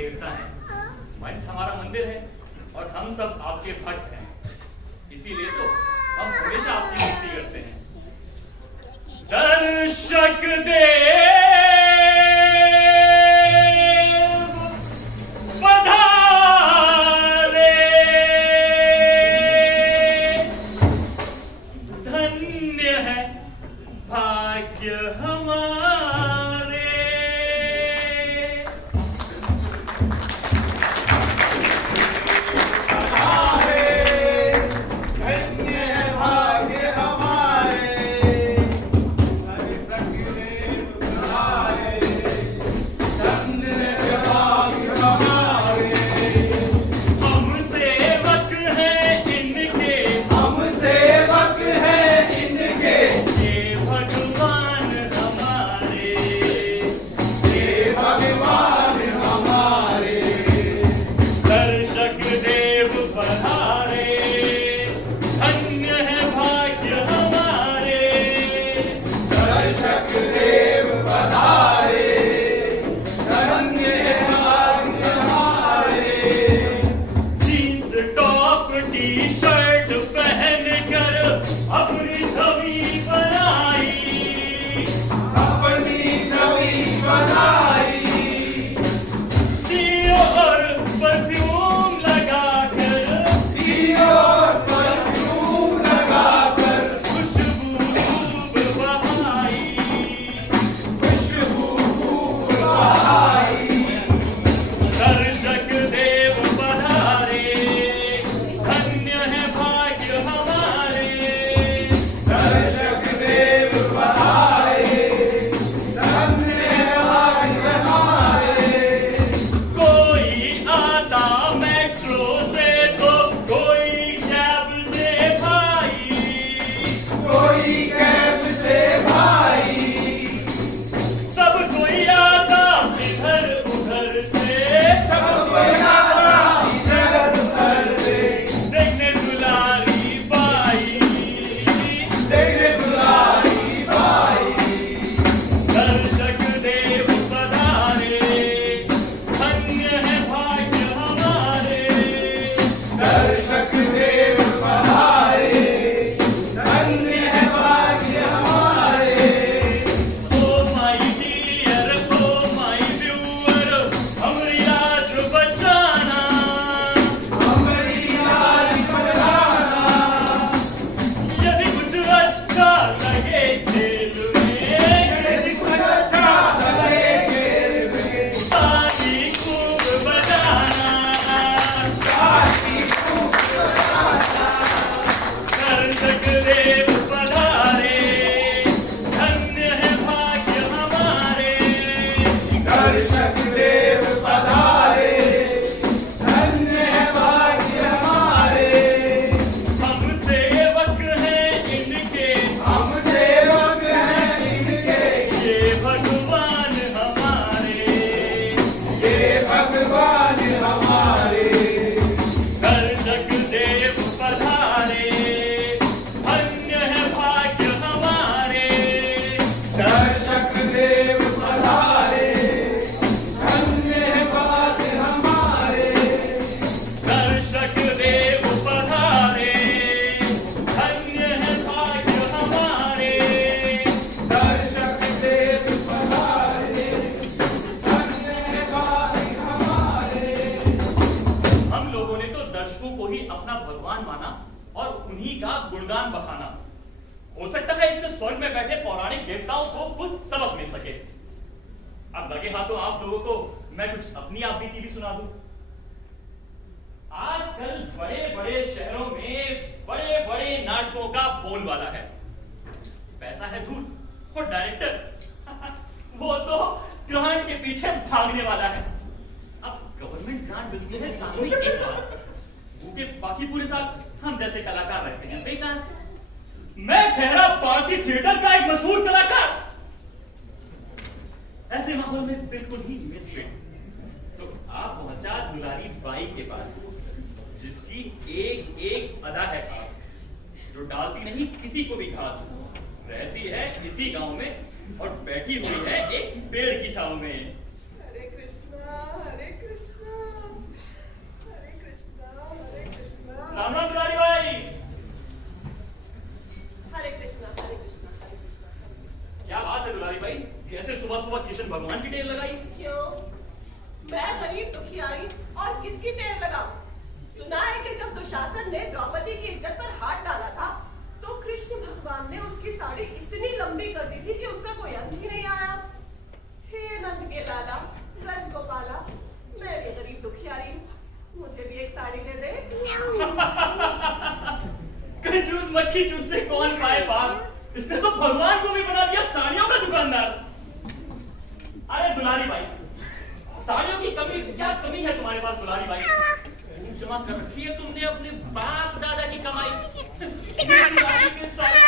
देवता हैं, मंच हमारा मंदिर है और हम सब आपके भक्त हैं। इसीलिए तो हम हमेशा आपकी भक्ति करते हैं। दर्शक देव पधारे, धन्य है भाग्य हमारे। गुणगान बखाना। हो सकता है इससे स्वर्ग में बैठे पौराणिक देवताओं को कुछ सबक मिल सके। अब लगे हाथों आप लोगों को मैं कुछ अपनी आप बीती भी सुना दूं। आजकल बड़े बड़े शहरों में बड़े बड़े नाटकों का बोलबाला है। पैसा है धूल और डायरेक्टर वो तो ग्रांट के पीछे भागने वाला है। अब गवर्नमेंट ग्रांट मिलती है साल में एक बार, वो बाकी पूरे साल हम जैसे कलाकार रखते हैं बेकार। मैं ठहरा पारसी थिएटर का एक मशहूर कलाकार, ऐसे माहौल में बिल्कुल ही मिसफिट। तो आप पहुंचा दुलारी बाई के पास, जिसकी एक एक अदा है खास, जो डालती नहीं किसी को भी घास, रहती है इसी गांव में और बैठी हुई है एक पेड़ की छांव में। हरे कृष्णा हरे कृष्णा। सुबह सुबह कृष्ण भगवान की टेर लगाई? क्यों? मैं गरीब दुखियारी और किसकी टेर लगाऊं? सुना है कि जब दुशासन ने द्रौपदी की इज्जत पर हाथ डाला था, तो कृष्ण भगवान ने उसकी साड़ी इतनी लंबी कर दी थी कि उसका कोई अंत ही नहीं आया। हे नंद के लाला, ब्रज गोपाला, मैं भी गरीब दुखियारी हूँ, मुझे भी एक साड़ी दे दे। कंजूस मक्खी चूस से कौन पाए पार? इसने तो भगवान को भी बना दिया साड़ियों का दुकानदार। अरे दुलारी भाई, साड़ियों की कमी क्या कमी है तुम्हारे पास दुलारी भाई? जमा कर रखी है तुमने अपने बाप दादा की कमाई। के सारे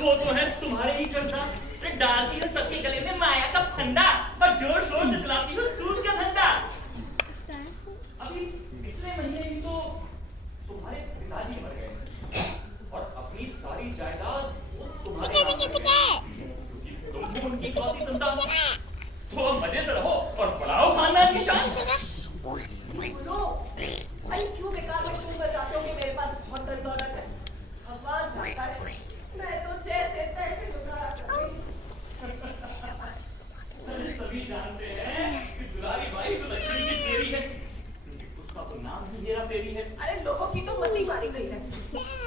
वो तो है तुम्हारे ही चर्चा, डालती है सबके गले में माया का फंडा और जोर शोर से चलाती हो सूद का धंधा। अभी पिछले महीने ही तो तुम्हारे पिताजी मर गए और अपनी सारी जायदाद तुम्हारे क्योंकि तुम उनकी इकलौती संतान, तो मजे से रहो और बढ़ाओ खानदान की शान। बोलो, भाई क्यों बेकार में शोर बजाते हो कि मेरे पास बहुत धन दौलत है? भगवान जानता है, मैं तो जैसे तैसे गुजारा कर रही हूँ। सभी जानते हैं कि दुलारी बाई तो लक्ष्मी की चेरी है, उसका तो नाम ही हेरा फेरी है। अरे लोगों की तो मती मारी गई है,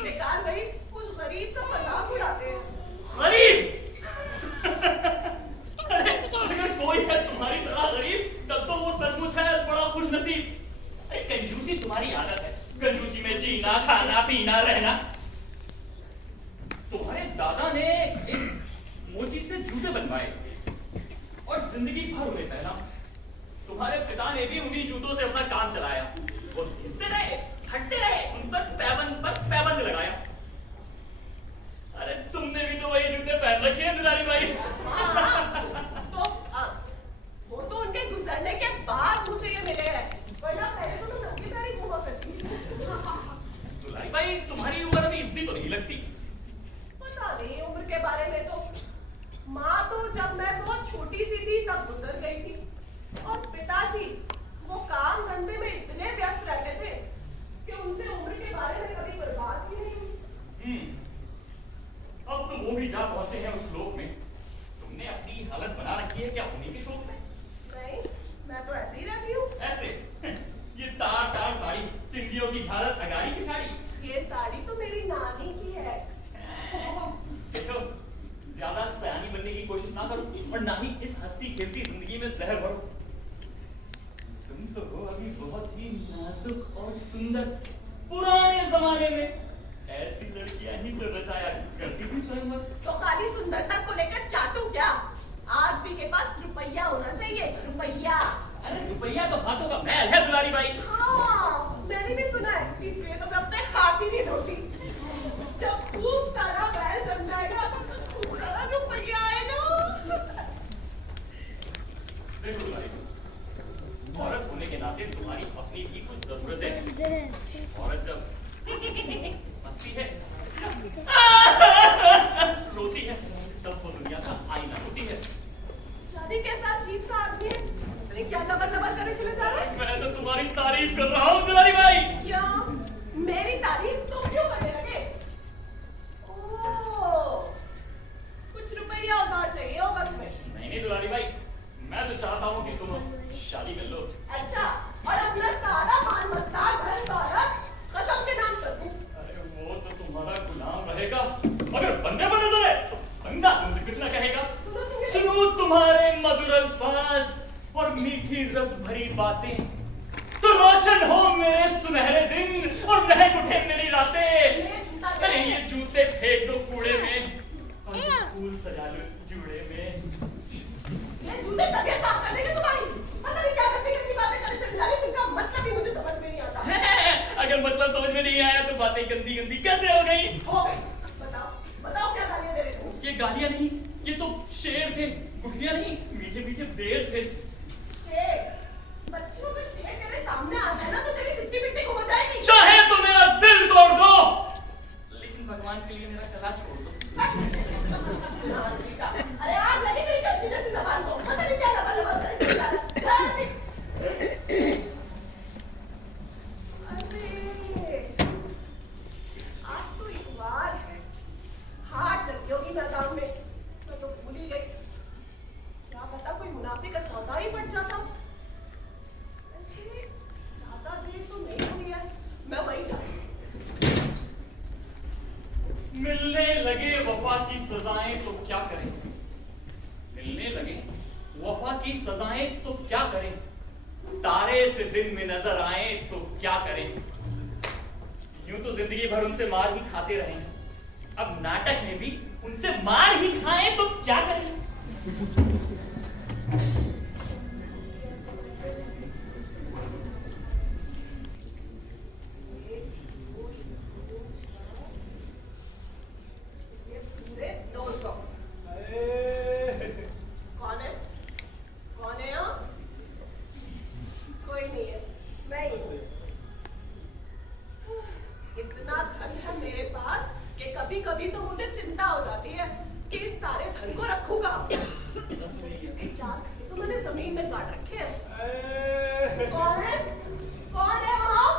बेकार गरीब उस गरीब का मजाक उड़ाते हैं। गरीब? अगर कोई है तुम्हारी तरह गरीब, तब तो वो सचमुच है बड़ा खुशनसीब। अरे कंजूसी तुम्हारी आदत है, कंजूसी में जीना खाना पीना रहना। तुम्हारे दादा ने एक मोची से जूते बनवाए और जिंदगी भर उन्हें पहना। तुम्हारे पिता ने भी उन्हीं जूतों से अपना काम चलाया, वो घिसते रहे, हटते रहे, उन पर पैबंद लगाया। अरे तुमने भी तो वही जूते पहन रखे हैं दुलारी भाई। तो वो तो उनके गुजरने के बाद मुझे ये मिले हैं, वरना पहले तो मैं नंगे पैरी घूमा करती। दुलारी भाई तुम्हारी उम्र अभी इतनी तो नहीं लगती। पता नहीं उम्र के बारे में तो, माँ तो जब मैं बहुत छोटी सी थी तब गुजर गई थी, और पिताजी वो काम धंधे में इतने व्यस्त रहते थे कि उनसे उम्र के बारे में कभी कोई बात ही नहीं हुई। अब तो वो भी जा पहुंचे हैं उस लोक में। तुमने अपनी हालत बना रखी है क्या उन्हीं के शौक में? नहीं, मैं तो ऐसे ही रहती हूँ। ऐसे ये तार तार साड़ी, चिंदियों की झालर, अगारी की साड़ी। ये साड़ी तो मेरी नानी की है। देखो, ज्यादा सयानी बनने की कोशिश ना करो और ना ही इस हंसती खेलती जिंदगी में जहर भरो। तुम तो हो अभी बहुत ही नाजुक और सुंदर। पुराने जमाने में ऐसी लड़कियां ही तो रचाया करती थी स्वयंवर। तो खाली सुंदरता को लेकर चाटू क्या? आदमी के पास रुपया होना चाहिए, रुपया। अरे रुपया तो हाथों का मैल है दुलारी भाई। हाँ, मैंने भी सुना है, इसलिए तो मैं अपने हाथ ही नहीं धोती। जब खूब सारा बैल जम जाएगा तो खूब सारा रुपया आएगा। देखो दुलारी भाई, औरत होने के नाते तुम्हारी अपनी भी कुछ जरूरतें हैं। औरत जब मस्ती है, रोती है, तब वो दुनिया का आईना होती है। जाने कैसा अजीब सा आदमी है, अरे क्या लबर लबर करे चले जा रहे हैं? मैं तो तुम्हारी तारीफ कर रहा हूँ दुलारी भाई। क्या? मेरी तारीफ तो क्यों करने लगे? ओह, कुछ रुपया उधार चाहिए होगा तुम्हें। नहीं दुलारी भाई, मैं तो चाहता हूँ कि तुम शादी कर लो। अच्छा, और अपना सारा माल मत्ता धन दौलत कसम के नाम कर दूं? अरे वो तो तुम्हारा गुलाम रहेगा, मगर बंदे पर नजर है तो बंदा तुमसे कुछ ना कहेगा। सुनो तुम्हारे मधुर अल्फाज और मीठी रस भरी बातें, तो रोशन हो मेरे सुनहरे दिन और महक उठे मेरी रातें। अरे ये जूते फेंक दो कूड़े में और ये फूल सजा लो जूड़े में। ये जूते तबीयत साफ कर देंगे तुम्हारी। पता नहीं क्या गंदी बातें करे चली जा रही, जिनका मतलब ही मुझे समझ में नहीं आता। अगर मतलब समझ में नहीं आया तो बातें गंदी गंदी कैसे हो गई? हो गई। बताओ, बताओ क्या गालियां दे रहे थे? ये गालियां नहीं, ये तो शेर थे, गुठलियां नहीं, मीठे मीठे बेर थे। शेर? बच्चों का शेर तेरे सामने आ जाए ना तो तेरी सिट्टी पिट्टी को हो जाएगी। चाहे तो मेरा दिल तोड़ दो, लेकिन भगवान के लिए मेरा गला छोड़ दो। अरे आज लगी तेरी कच्ची जैसी जबान को, पता नहीं क्या लबा लबा करे चली जा रहा है। अरे, आज तो इतवार है, हाट लगी होगी मैदान में, मैं तो भूल ही गई। वफा की सजाएं तो क्या करें, मिलने लगे वफा की सजाएं तो क्या करें, तारे से दिन में नजर आए तो क्या करें। यूं तो जिंदगी भर उनसे मार ही खाते रहे हैं, अब नाटक में भी उनसे मार ही खाएं तो क्या करें। कभी तो मुझे चिंता हो जाती है कि इन सारे धन को रखूंगा, क्योंकि 4 घंटे तो मैंने जमीन में काट रखे हैं। कौन है वहाँ?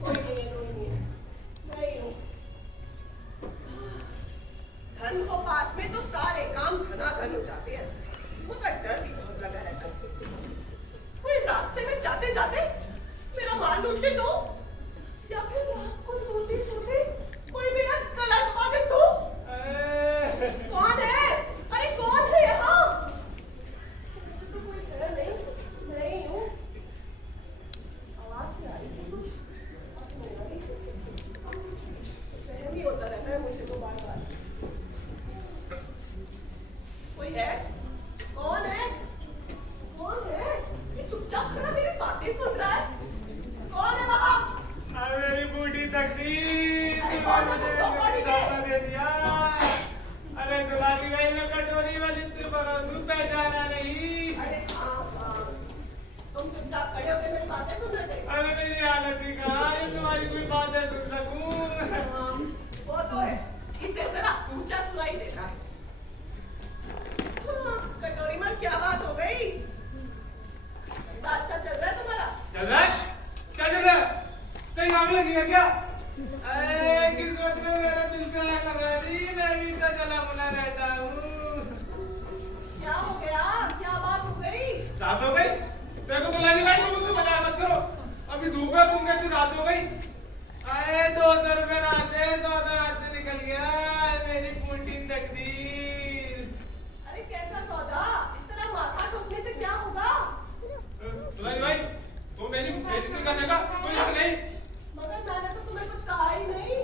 कोई नहीं है, मैं ही हूँ। धन को पास में तो सारे काम धनाधन हो जाते हैं, मगर डर भी बहुत लगा रहता है। कोई रास्ते में जाते जाते मेरा माल लूट ले तो, या फिर रात को सोते सोते कोई मेरा गला दबा दे तो। कौन है? अरे कौन है यहाँ? वैसे तो कोई है नहीं, मैं ही हूँ। आवाज से आ रही थी कुछ, अब नहीं आ रही। सहम ही होता रहता है मुझे तो बार बार। कोई है? कौन है? कौन है? ये चुपचाप खड़ा मेरी बातें सुन रहा है। कौन है वहाँ? मेरी बूढ़ी तकदीर दे दिया। अरे दुलारी भाई में कटोरी वाली पहचाना नहीं। अरे हाँ, तुम चुपचाप खड़े होकर मेरी बातें सुन रहे थे। अरे मेरी हालत ही कहाँ है तुम्हारी कोई बातें सुन सकूं। वो तो है, इसे जरा ऊंचा सुनाई देता है। कटोरी माल क्या बात हो गई? अच्छा चल रहा है तुम्हारा? चल रहा है? क्या चल रहा है? कहीं आग लगी है क्या? अरे किस्मत ने मेरा दिल पे आग लगा दी, मैं भी तो चला मुना बैठा हूँ। क्या हो गया? क्या बात हो गई? रात हो गई? देखो बुलानी भाई, तुम मुझसे मजाक मत करो। अभी धूप है, तुम कहती रात हो गई। अरे 200 रुपए रात है, सौदा हाथ से निकल गया, मेरी बूढ़ी तकदीर। अरे कैसा सौदा? इस तरह माथा ठोकने से क्या होगा? बुलानी भाई, तुम मेरी बेइज्जती करने का कोई हक नहीं। मगर मैंने तो तुम्हें कुछ कहा ही नहीं।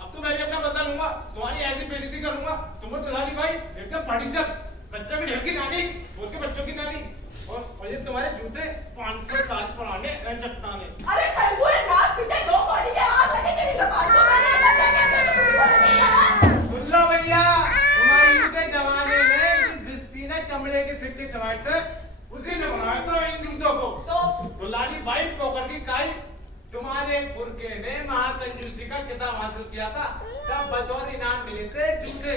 अब तो मैं भी अपना बदला लूंगा, तुम्हारी ऐसी बेइज्जती करूंगा। तुम दुलारी भाई एकदम फटीचर, बच्चों की ढेर की नानी, उसके बच्चों की नानी, और ये तुम्हारे जूते 500 साल पुराने चट्टाने। अरे खरगोश नाच पीटे 2 कौड़ी के हाथ लगे तेरी जबान को। मैंने ऐसा क्या कहते हैं? सुन लो भैया, तुम्हारी के जमाने में जिस भिस्ती ने चमड़े के सिक्के चबाए थे, उसी ने बनाया था इन जूतों को। तो दुलारी भाई पोकर की काई, तुम्हारे पुरखे ने महाकंजूसी का किताब हासिल किया था, तब बतौर इनाम मिले थे जूते,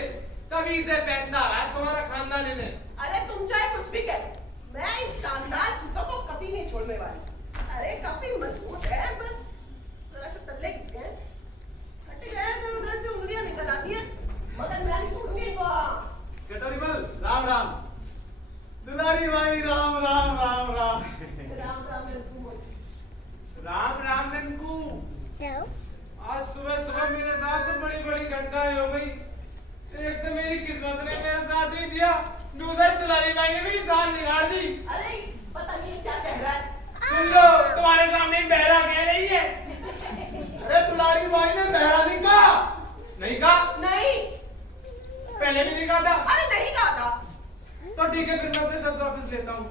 तभी से पहनता रहा है तुम्हारा खानदान इन्हें। अरे तुम चाहे कुछ भी कहो, मैं इन शानदार जूतों को कभी नहीं छोड़ने वाली। अरे काफी मजबूत है, बस जरा से तल्ले खिसके हैं, हट गए तो उधर से उंगलियां निकल आती हैं, मगर मैं नहीं छोड़ूंगी इनको। कटोरी बल, राम राम। दुलारी भाई राम राम राम राम। राम राम ननकू मोची। राम राम ननकू। आज सुबह सुबह मेरे साथ तो बड़ी बड़ी घटनाएं हो गई। एक तो मेरी किस्मत ने मेरा साथ नहीं दिया, दूसरी दुलारी भाई ने भी जान निकाल दी। अरे पता नहीं क्या कह रहा है। सुन लो, तुम्हारे सामने ही बहरा कह रही है। अरे दुलारी भाई ने बहरा नहीं कहा। नहीं कहा? नहीं। पहले भी नहीं कहा था? अरे नहीं कहा था। तो ठीक है, फिर मैं अपने शब्द वापस लेता हूँ।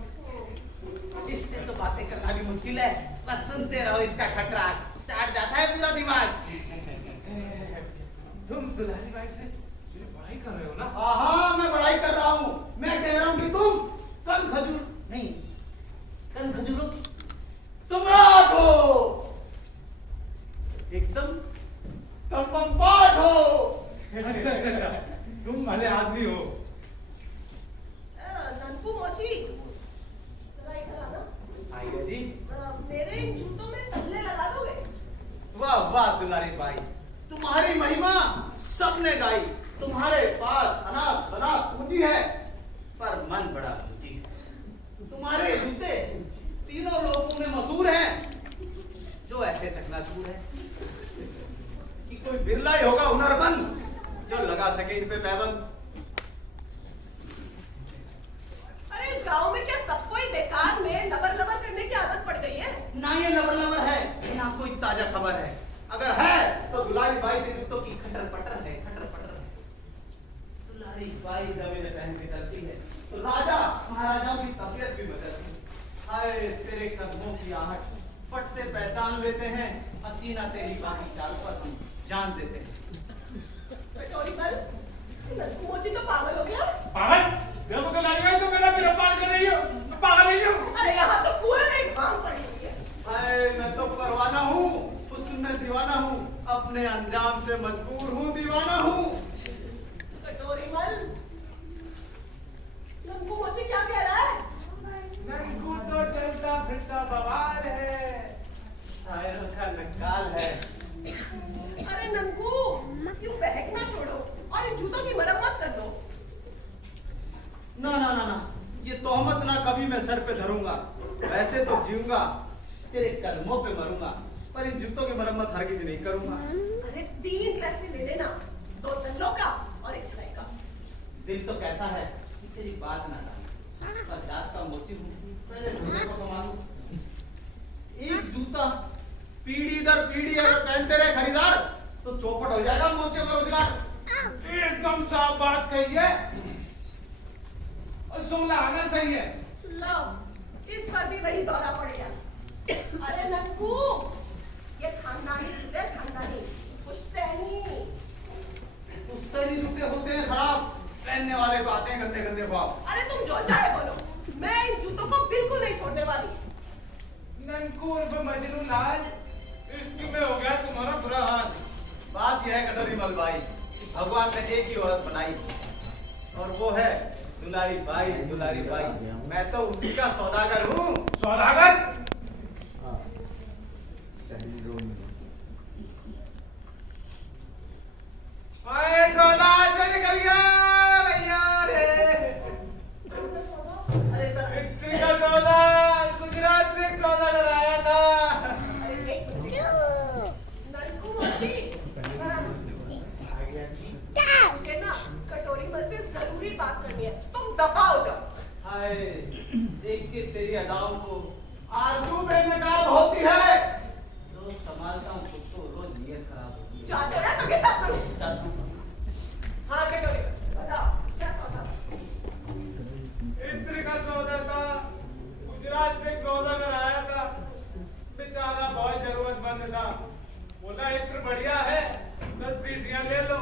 इससे तो बातें करना भी मुश्किल है, बस सुनते रहो इसका खटरा, चाट जाता है पूरा दिमाग। तुम दुलारी भाई से बड़ाई कर रहे हो ना? हाँ, मैं बड़ाई कर रहा हूँ। मैं कह रहा हूँ कि तुम कन खजूर नहीं, कन खजूरों की सम्राट हो, एकदम संपन्नपाठ हो। अच्छा अच्छा अच्छा, तुम भले आदमी हो। ननकू मोची, जरा इधर आना। आइए जी। मेरे इन जूतों में तल्ले लगा दोगे? वाह वाह दुलारी भाई, तुम्हारी महिमा सबने गाई। तुम्हारे पास अनाथ शनाथ पूंजी है, पर मन बड़ा पूंजी है। तुम्हारे जूते तीनों लोगों में मशहूर हैं, जो ऐसे चकनाचूर है कि कोई बिरला ही होगा हुनरमंद लगा सके इन पे पैबंद। अरे इस गांव में क्या सबको ही बेकार में लबर लबर करने की आदत पड़ गई है? ना ये लबर है ना कोई ताजा खबर है। अगर है तो दुलारी बाई के जूतों की खटर पटर है, खटर पटर है। दुलारी बाई जमीन पहन के चलती है तो राजा महाराजाओं की तबीयत भी बदलती है। हाय तेरे कदमों की आहट फट से पहचान लेते हैं, हसीना तेरी बाकी चाल पर हम जान देते हैं। कटोरी बल, मोची तो पागल हो गया। पागल? देखो तो लारी भाई, तुम मेरा गिरफ्तार कर रही हो, मैं पागल नहीं हूँ। अरे यहाँ तो कुएं में एक भांग पड़ी हुई है। हाय मैं तो परवाना हूँ, हुस्न में दीवाना हूँ, अपने अंजाम से मजबूर हूँ, दीवाना हूँ। कटोरी बल, नंकू मोची क्या कह रहा है? नंकू तो चलता फिरता बवाल है, शायरों का नक्काल है। अरे नंकू, यूं बहकना छोड़ो और इन जूतों की मरम्मत कर दो। ना ना ना ना, ये तोहमत ना कभी मैं सर पे धरूंगा। वैसे तो जीऊंगा, तेरे कदमों पे मरूंगा, पर इन जूतों की मरम्मत हरगिज नहीं करूंगा। अरे 3 पैसे ले लेना, 2 तल्लों का और 1 सिलाई का। दिल तो कहता है कि तेरी बात ना टाले, पर जात का मोची हूँ, पहले धंधे को संभालूं। एक जूता पीढ़ी दर पीढ़ी अगर पहनते रहे खरीदार तो चौपट हो जाएगा मोचे का रोजगार। एकदम साफ बात कही है और सुनना आना सही है। लो, इस पर भी वही दौरा पड़ गया। अरे नंकू, ये खानदानी जूते, खानदानी पुश्तैनी। पुश्तैनी जूते होते हैं खराब, पहनने वाले को आते हैं गंदे गंदे ख्वाब। अरे तुम जो चाहे बोलो, मैं इन जूतों को बिल्कुल नहीं छोड़ने वाली। नंकू उर्फ मजनू लाल, इश्क में हो गया तुम्हारा बुरा हाल। बात यह है कटोरी मल भाई कि भगवान ने एक ही औरत बनाई और वो है दुलारी बाई। दुलारी बाई, मैं तो उसी का सौदागर हूँ। सौदागर? आए सौदा से निकल गया भैया रे। अरे सर, इतनी का सौदा, गुजरात से एक सौदा कराया था। अरे एक मिनट। नंकू मोची, मुझे ना कटोरी मल से जरूरी बात करनी है, तुम दफा हो जाओ। हाय देख के तेरी अदाओं को आरजू बेनकाब होती है। रोज संभालता हूँ खुद को, रोज नीयत खराब होती है। चाहते हो ना तो ये सब करूं? चल। हाँ कटोरी मल, बताओ क्या सौदा? इत्र का सौदा था, गुजरात से एक सौदा कराया था। बेचारा बहुत जरूरतमंद था, बोला इत्र बढ़िया है, 10 शीशियां ले लो,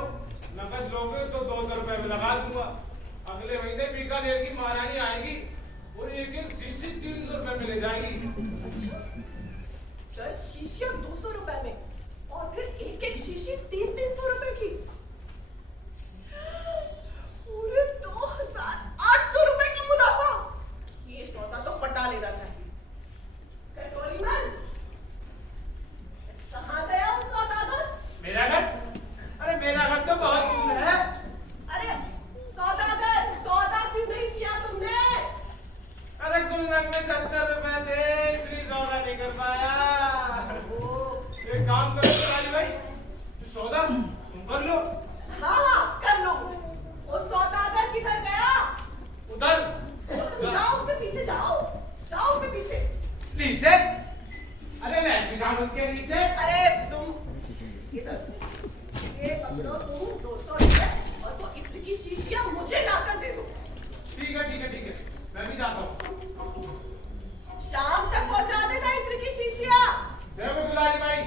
नकद लोगे तो 200 रुपए में लगा दूंगा। अगले महीने बीकानेर की महारानी आएगी और एक एक शीशी 300 रुपए में ले जाएगी। 10 शीशियां 200 रुपए में और फिर एक एक शीशी 300 रुपए की। पूरे 2800 रुपए का मुनाफा। ये सौदा तो पटा लेना चाहिए। कटोरी मल, कहाँ गया वो सौदागर? मेरा घर? अरे मेरा घर तो बहुत दूर है। अरे सौदागर, सौदा क्यों नहीं किया तुमने? अरे गुल्लक में 70 रुपए थे, इतनी सौदा नहीं कर पाया। एक काम करो रानी भाई, सौदा तुम कर लो। हाँ हाँ कर लो। वो सौदागर किधर गया? उधर तो तुम जाओ उसके पीछे, जाओ जाओ उसके पीछे। नीचे? अरे मैं भी काम उसके नीचे। अरे तुम इधर, ये पकड़ो तुम 200 रुपए और वो इत्र की शीशियां मुझे लाकर दे दो। ठीक है ठीक है ठीक है, मैं भी जाता हूँ। शाम तक पहुंचा देना इत्र की शीशियां। देखो दुलारी भाई,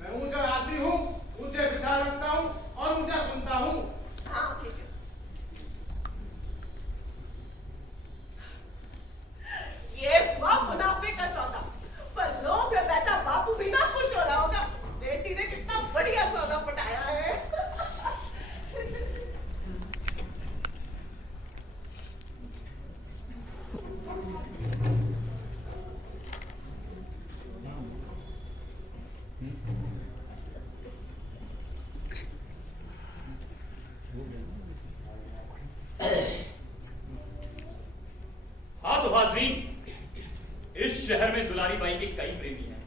मैं ऊंचा आदमी हूँ, ऊंचे विचार रखता हूँ और ऊंचा सुनता हूँ। हाँ ठीक है। ये हुआ मुनाफे का सौदा, पर लोग में बैठा बापू भी ना खुश हो रहा होगा। बेटी ने कितना बढ़िया सौदा पटाया है। हाँ तो हाजरीन, इस शहर में दुलारी बाई के कई प्रेमी हैं,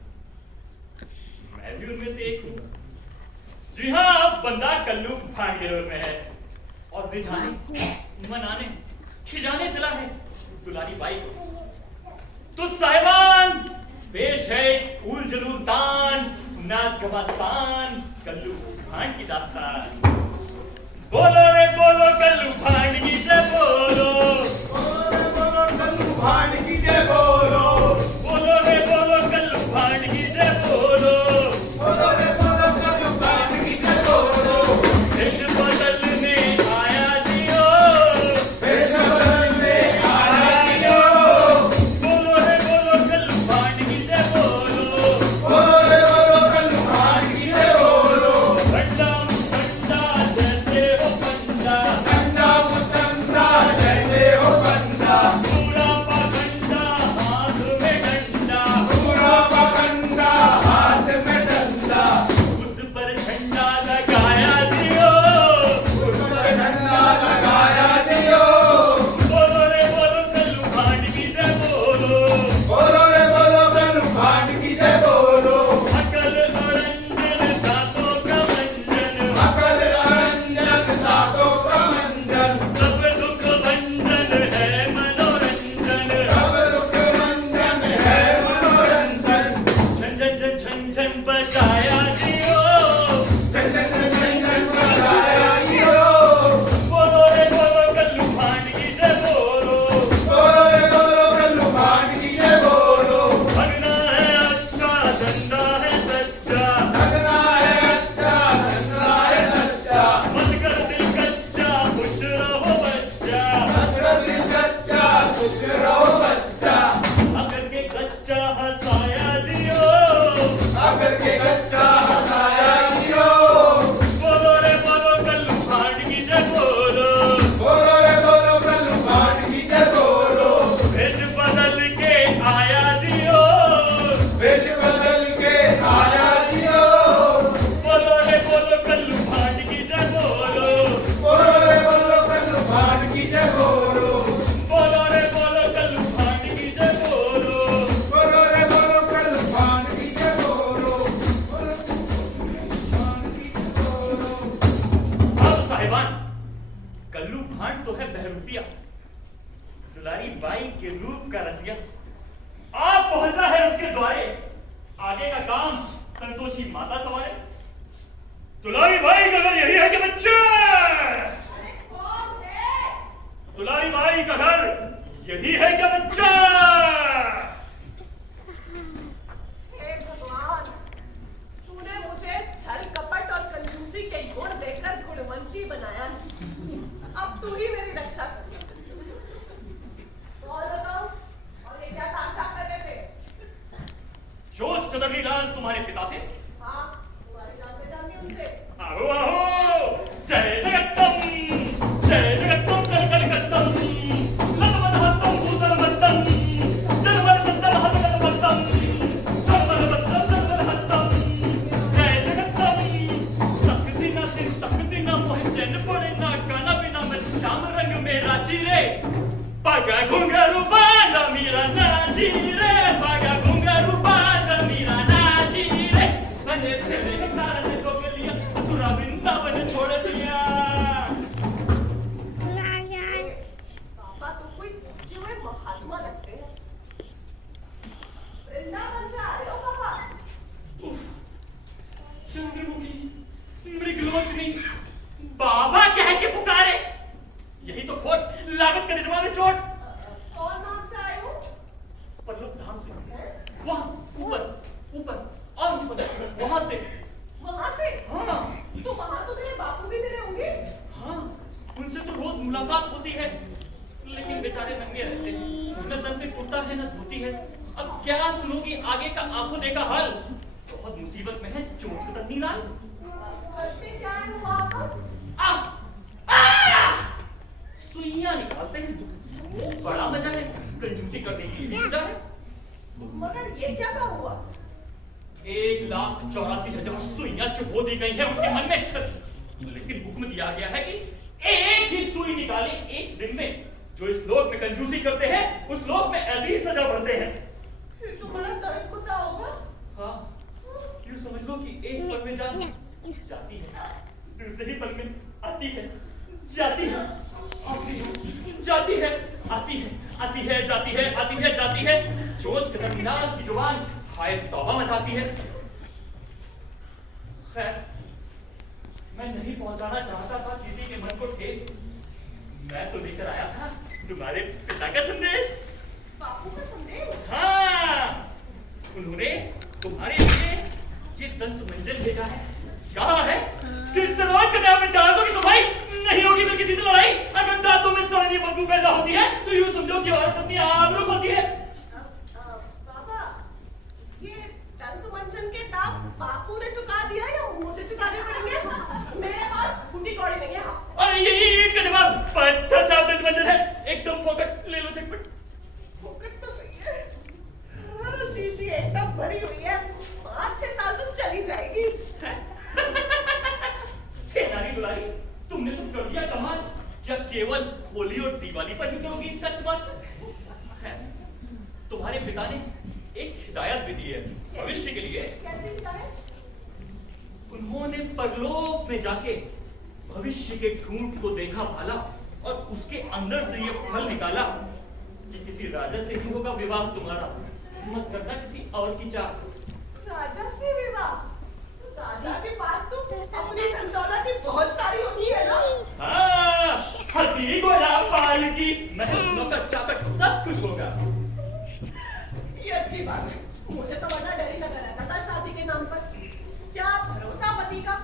मैं भी उनमें से एक हूं। जी हाँ, बंदा कल्लू भांडगेरोर में है और रिझाने, मनाने, खिजाने चला है दुलारी बाई को। तो साहिबान पेश है उल जलूल तान नाच गवासान कल्लू भांड की दास्तान। बोलो रे बोलो कल्लू भांड की जय बोलो, बोलो कल्लू भांड की जय बोलो, बोलो रे बोलो कल्लू भांड की जय बोलो, बोलो रे बोलो कल्लू भांड की जय बोलो। देश बदलने आया जियो, देश बदलने आया जियो, बोलो रे बोलो कल्लू भांड की जय बोलो, बोलो रे बोलो कल्लू भांड की जय बोलो। ठंडा ठंडा जैसे हो पंडा, ठंडा मुतंदा जैसे हो बंदा, पूरा पाखंडा हाथ में डंडा, पूरा बकंदा हाथ में डंडा, उस पर झंडा लगाया जियो, उस पर झंडा लगाया जियो। बोलो रे बोलो कल्लू भांड की जय बोलो, बोलो रे बोलो कल्लू भांड की जय बोलो। अकल अरंजन दांतों का मंजन, अकल अरंजन दांतों का मंजन, सब दुख भंजन है मनोरंजन, सब दुख मंजन है मनोरंजन। झन झन झन झन झन बजाया जियो, झन झन झन झन बजाया जियो। बोलो रे बोलो कल्लू भांड की जय बोलो, बोलो रे बोलो कल्लू भांड की जय बोलो। भगना है अच्छा झंडा है सच्चा, लगना है अच्छा, लगना है सच्चा, मत कर दिल कच्चा खुश रहो बच्चा, अगर दिल कच्चा खुश रहो बच्चा, अगर के कच्चा हंसाया जियो, अगर के कच्चा हंसाया जियो। बोलो रे बोलो कल्लू भांड की जय बोलो, बोलो रे बोलो कल्लू भांड की जय बोलो। भेष बदल के आया जियो, वेश बदल के आया जियो। बोलो रे बोलो कल्लू भांड की जय बोलो, बोलो रे बोलो कल्लू भांड की जय बोलो। बोलो रे बोलो कल्लू भांड की जय बोलो, बोलो रे बोलो कल्लू भांड की जय बोलो। बोलो भांड की जय बोलो। अब साहिबान कल्लू भांड तो है बहरूपिया, दुलारी बाई के रूप का रसिया, आप पहुंचा है उसके द्वारे, आगे का काम संतोषी माता सवारे। दुलारी बाई का घर यही है कि बच्चे, अरे कौन है? दुलारी बाई का घर यही है क्या बच्चा? हे भगवान, तूने मुझे छल कपट और कंजूसी के गुण देकर गुणवंती बनाया। अब तू ही मेरी रक्षा कर। और बताओ, और ये क्या ताशा कर रहे थे? जोत कदरनी लाल तुम्हारे पिता थे। हाँ, तुम्हारी जान पहचान थी उनसे। आहो आहो, जय जगत्तम, जय जगत्तम जय कलकत्तम, लतमतमत्तम भूतलमत्तम, जलमलमत्तम हतमतमत्तम, सर्वमलमत्तम सर्वमलमत्तम, जय जगत्तम, तकदीना मोहन पड़े ना काना बिना मैं श्याम रंग मेरा चीरे, पागा घुंघरू बांधा मीरा नाची रे, पागा घुंघरू बांधा मीरा नाची रे, बने तेरे कारण ने ठोक लिया, पूरा वृंदावन छोड़ दिया। पापा तो कोई पूछे हुए महात्मा लगते हैं। वृंदावन से आ रहे हो पापा? उफ, चंद्रमुखी, मृगलोचनी, बाबा कह के पुकारे, यही तो खोट लागत के निजमा में चोट। कौन नाम से आए हो? पल्लव धाम से, वहां ऊपर ऊपर और ऊपर, वहां से। वहां से? हाँ तो वहां तो तेरे बापू भी मिले होंगे। हाँ, उनसे तो रोज मुलाकात होती है, लेकिन बेचारे नंगे रहते हैं, न तन पे कुर्ता है न धोती है। अब क्या सुनोगी आगे का आंखों देखा हाल, बहुत मुसीबत में है चोट कतरनी लाल। घर पे क्या है वो वापस? आह! सुइयां निकालते हैं, बड़ा मजा है, कंजूसी करने की मजा है। मगर ये क्या काम हुआ? 1,84,000 सुइयां चुभो दी गई है उनके मन में, लेकिन हुक्म दिया गया है कि एक ही सुई निकाले एक दिन में। जो इस लोक में कंजूसी करते हैं उस लोक में ऐसी ही सजा भरते हैं। फिर तो बड़ा दर्द होता होगा। हाँ, यूं समझ लो कि एक पल में जान जाती है, दूसरे ही पल में आती है, जाती है, आती है, जाती है, आती है, आती है, जाती है, आती है, जाती है। सोच कर मीनाल की जुबान हाय तौबा मचाती है। खैर, मैं नहीं पहुंचाना चाहता था किसी के मन को ठेस। मैं तो लेकर आया था तुम्हारे पिता का संदेश। बापू का संदेश? हाँ, उन्होंने तुम्हारे लिए ये दंत मंजन भेजा है। कहा है कि इस सरोज के नाम में दांतों की सफाई नहीं होगी तो किसी से लड़ाई। अगर दांतों में सड़नी बदबू पैदा होती है तो यूं समझो कि औरत अपनी आबरू होती है। बाबा, ये दंत मंजन के दाम बापू ने चुका दिया या मुझे चुकाने पड़ेंगे? मेरे पास बूटी कौड़ी नहीं है। हाँ। और यही ईट का जवाब पत्थर छाप दंत मंजन है। एकदम फोकट ले लो झटपट। फोकट तो सही है। हाँ, शीशी एकदम भरी हुई है। 5-6 साल तो चली जाएगी। तेनाली दुलारी, तुमने तो कर दिया कमाल। क्या केवल होली और दिवाली पर ही करोगी इसका इस्तेमाल? तुम्हारे पिता ने एक हिदायत भी दी है भविष्य के लिए। कैसे हिदायत? उन्होंने परलोक में जाके भविष्य के ठूंठ को देखा भाला और उसके अंदर से ये फल निकाला कि किसी राजा से ही होगा विवाह तुम्हारा। मत करना किसी और की चाह। राजा से विवाह? राजा के पास तो अपनी धन दौलत ही बहुत सारी होती है ना। हाँ, हाथी घोड़ा पालकी महल नौकर चाकर सब कुछ होगा। ये अच्छी बात है। मुझे तो वरना डर ही लगा रहता था शादी के नाम पर। क्या भरोसा पति का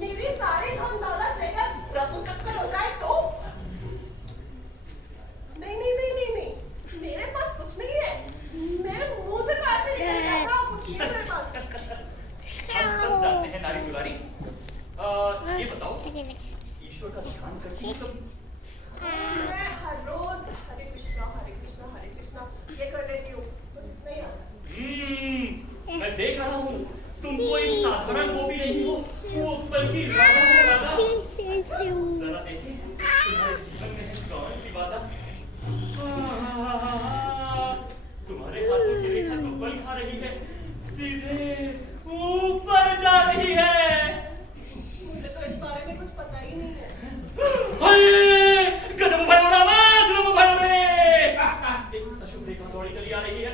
मेरी सारी धन दौलत लेकर रफू चक्कर हो जाए तो? नहीं नहीं नहीं नहीं नहीं, मेरे पास कुछ नहीं है। मेरे मुंह से कहाँ से निकल जाता? कुछ नहीं है मेरे पास। हम सब जानते हैं नारी दुलारी। ये बताओ, ईश्वर का ध्यान करती हो तुम? मैं हर रोज हरे कृष्णा हरे कृष्णा हरे कृष्णा ये कर लेती हूँ। बस इतना ही आता। मैं देख रहा हूँ तुम कोई साधारण गोपी नहीं हो, वो बल्कि राधा हो राधा। जरा देखिए तुम्हारे जीवन में है कौन सी बाधा। तुम्हारे हाथों की रेखा तो बल खा रही है, सीधे ऊपर जा रही है। मुझे तो इस बारे में कुछ पता ही नहीं है। हाय, गजब भयो रामा, जुल्म भयो रे। एक अशुभ रेखा दौड़ी चली आ रही है,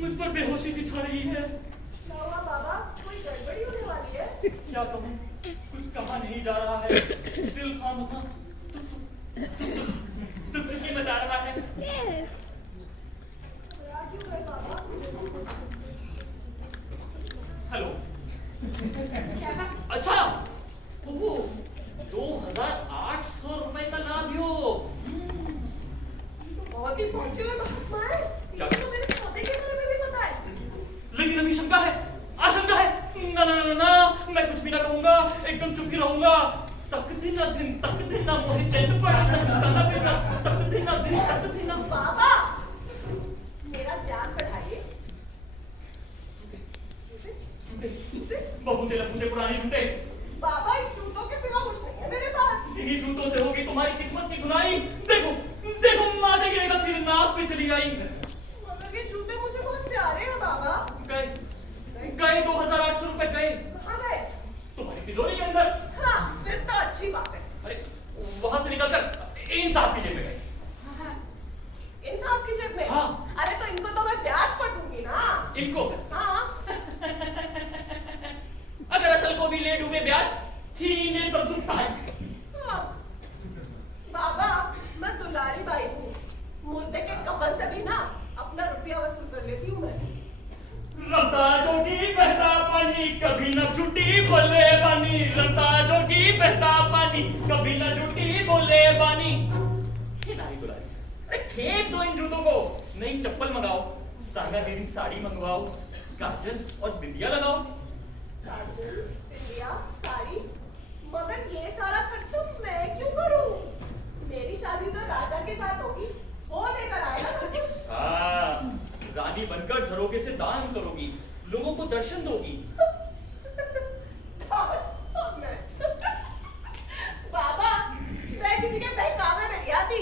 मुझ पर बेहोशी सी छा रही है। क्या हुआ बाबा? कोई गड़बड़ी होने वाली है? क्या कहूँ, कुछ कहा नहीं जा रहा है। दिल खामखा दुखी मचा रहा है। क्या क्यों है बाबा? हेलो। अच्छा, ओह, 2800 रुपए का लाभ योग। बहुत ही पहुंचे हुए महात्मा है। क्या? तो मेरे सौदे के बारे में भी पता है। लेकिन अभी शंका है, आशंका है। ना ना ना ना, मैं कुछ भी ना कहूंगा, एकदम चुप ही रहूंगा। तक दिन ना मोहे चैन पड़ा ना, ना फिरना, तक दिन ना। बाबा, मेरा ज्ञान बढ़ाइए। बहुते लपूते पुराने जूते। बाबा, इन जूतों के सिवा कुछ नहीं है मेरे पास। इन्हीं जूतों से होगी तुम्हारी किस्मत की धुलाई। देखो देखो, माथे गिरेगा सिर नाक पे चली आई। मगर ये जूते मुझे बहुत प्यारे हैं बाबा। गए 2800 रुपए गए। कहाँ गए? तुम्हारी तिजोरी के अंदर। हाँ, फिर तो अच्छी बात है। अरे वहां से निकलकर इन साहब की जेब में गए। इन साहब की जेब में? हाँ। अरे तो इनको तो मैं ब्याज पर दूंगी ना। इनको हाँ। अगर असल को भी ले डूबे ब्याज छीने सब साहब। हाँ। बाबा, मैं दुलारी बाई हूँ। मुर्दे के कफन से भी ना अपना रुपया वसूल कर लेती हूँ मैं। रंता जोगी बहता पानी कभी न छुट्टी बोले बानी। रंता जोगी बहता पानी कभी न छुट्टी बोले बानी। ये नारी दुलारी, अरे फेंक दो इन जूतों को। नई चप्पल मंगाओ, सांगागिरी साड़ी मंगवाओ, काजल और बिंदिया लगाओ। काजल, बिंदिया, साड़ी, मगर ये सारा खर्चा मैं क्यों करूं? मेरी शादी तो राजा के साथ होगी, वो लेकर आएगा सब कुछ। हाँ, रानी बनकर झरोखे से दान करोगी, लोगों को दर्शन दोगी। बाबा, मैं किसी के बहकावे में नहीं आती।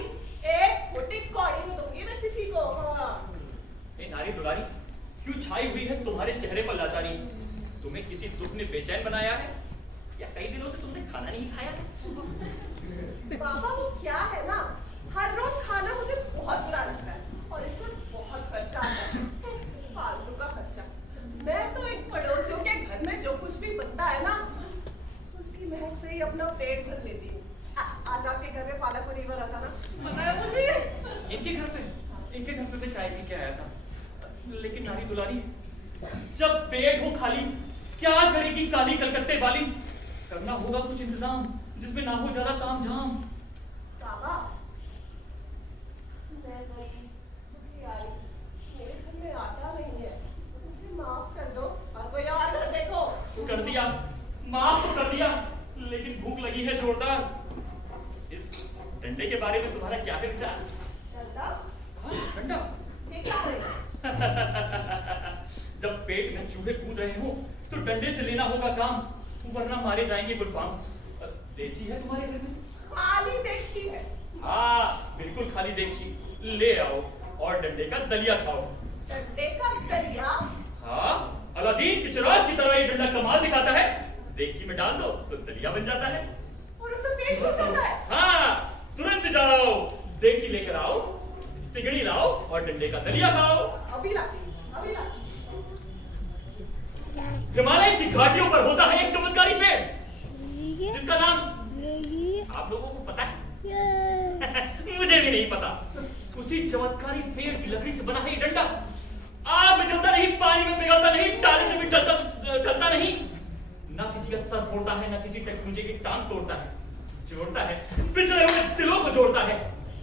एक फुटी कौड़ी नहीं दूंगी मैं किसी को। हाँ। ए नारी दुलारी, क्यों छाई हुई है तुम्हारे चेहरे पर लाचारी? तुम्हें किसी दुख ने बेचैन बनाया है या कई दिनों से तुमने खाना खाना नहीं खाया? बाबा वो क्या है ना, हर रोज खाना मुझे बहुत बुरा लगता है और इसमें बहुत खर्चा आता है, फालतू का खर्चा। मैं तो इन पड़ोसियों के घर में जो कुछ भी बनता है ना, उसकी महक से ही अपना पेट भर लेती हूँ। आज आपके घर में पालक पनीर बना था ना, बताया मुझे। इनके घर पे मैं चाय पी के आया था। लेकिन नारी दुलारी, जब पेट हो खाली, क्या करेगी काली कलकत्ते वाली? करना होगा कुछ इंतजाम जिसमें ना हो ज्यादा काम झाम। बाबा, मैं गई दुखियारी, मेरे घर में आटा नहीं है, मुझे माफ कर दो और कोई और घर देखो। कर दिया, माफ तो कर दिया, लेकिन भूख लगी है जोरदार। इस डंडे के बारे में तुम्हारा क्या है विचार? डंडा? हाँ, डंडा। ये क्या करेगा? जब पेट में चूहे कूद रहे हो तो डंडे से लेना होगा काम, वरना मारे जाएंगे गुलफाम। देची है तुम्हारे घर में? खाली देगची है। हाँ, बिल्कुल खाली देची। ले आओ और डंडे का दलिया खाओ। डंडे का दलिया? हाँ, अलादीन की चिराग की तरह ये डंडा कमाल दिखाता है। देगची में डाल दो तो दलिया बन जाता है। और उसे पेट हो जाता है। हाँ, तुरंत जाओ, देगची लेकर आओ, सिगड़ी लाओ और डंडे का दलिया खाओ। अभी लाती, अभी लाती। हिमालय की घाटियों पर होता है एक चमत्कारी पेड़, जिसका नाम आप लोगों को पता है? मुझे भी नहीं पता। उसी चमत्कारी पेड़ की लकड़ी से बना है ये डंडा। आग में जलता नहीं, पानी में पिघलता नहीं, डाली से भी टलता नहीं, ना किसी का सर फोड़ता है, ना किसी टकमुंजे की टांग तोड़ता है, जोड़ता है, बिछड़े हुए दिलों को जोड़ता है।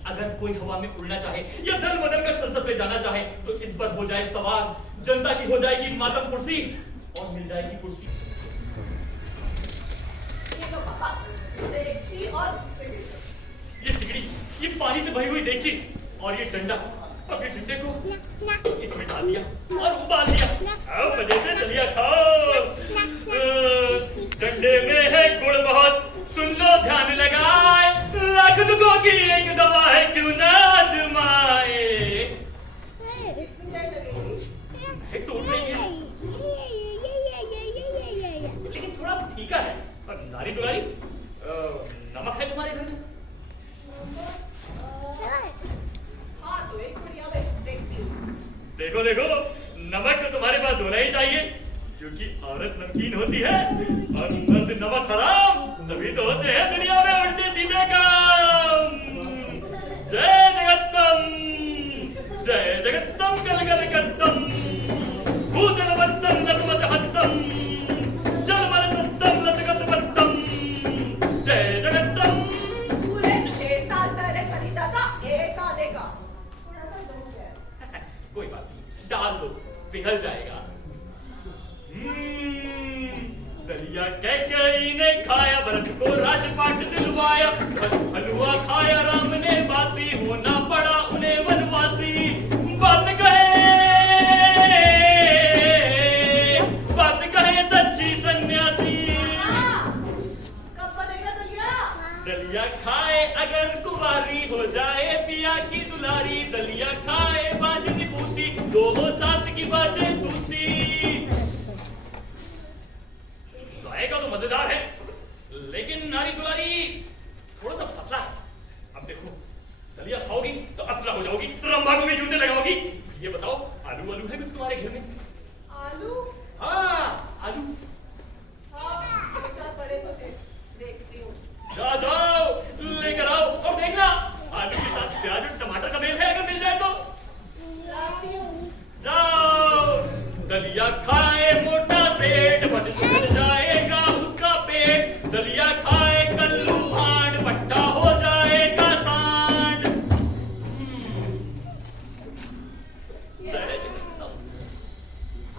अगर कोई हवा में उड़ना चाहे या दल बदल कर संसद में जाना चाहे तो इस पर हो जाए सवार, जनता की हो जाएगी मातम कुर्सी और मिल जाएगी कुर्सी। ये लो पापा, देगची और सिगड़ी। ये सिगड़ी, ये पानी से भरी हुई देगची और ये डंडा, अब ये डंडे को इसमें डाल दिया और उबाल दिया। अब मजे से दलिया खाओ। डंडे में है गुड़ बहुत, सुन लो ध्यान लगाए, लाख दुखों की एक दवा है, क्यों ना आजमाए। महक तो उठ रही है, लेकिन थोड़ा फीका है। और नारी दुलारी, नमक है तुम्हारे घर में? हाँ तो एक बढ़िया में देखती हूँ। देखो देखो, नमक तो तुम्हारे पास होना ही चाहिए, क्योंकि औरत नमकीन होती है और मर्द नमक हराम, तभी तो होते हैं दुनिया में उल्टे सीधे काम। जय जगत्तम, जय जगत्तम कलकलकत्तम, भूतलवत्तम लघुमतहत्तम, जलमल सत्तम लतगतवत्तम, जय जगत्तम। पूरे 6 साल पहले खरीदा था एक आने का, थोड़ा सा जम गया। कोई बात नहीं, डाल दो, पिघल जाएगा। दलिया कैकेयी ने खाया, भरत को राजपाट दिलवाया, हलवा खाया राम ने बासी, होना पड़ा उन्हें वनवासी। बात कहे सच्ची सन्यासी। कब बनेगा दलिया? दलिया खाए अगर कुंवारी, हो जाए पिया की दुलारी। दलिया खाए बाजनी बूटी, 2 सात की बाजे टूटी। जाएगा तो मजेदार है, लेकिन नारी दुलारी थोड़ा सा पतला है। अब देखो, दलिया खाओगी तो अतला हो जाओगी, रंभा को भी जूते लगाओगी। ये बताओ, आलू आलू है कुछ तुम्हारे घर में? आलू? हाँ, आलू। हाँ, 2-4 बड़े तो थे, देखती हूँ। जाओ लेकर आओ और देखना, आलू के साथ प्याज और टमाटर का मेल है, अगर मिल जाए तो। लाती हूँ। जाओ, दलिया खाए मोटा सेठ, बदल जाएगा उसका पेट। दलिया खाए कल्लू भांड, पट्टा हो जाएगा सांड।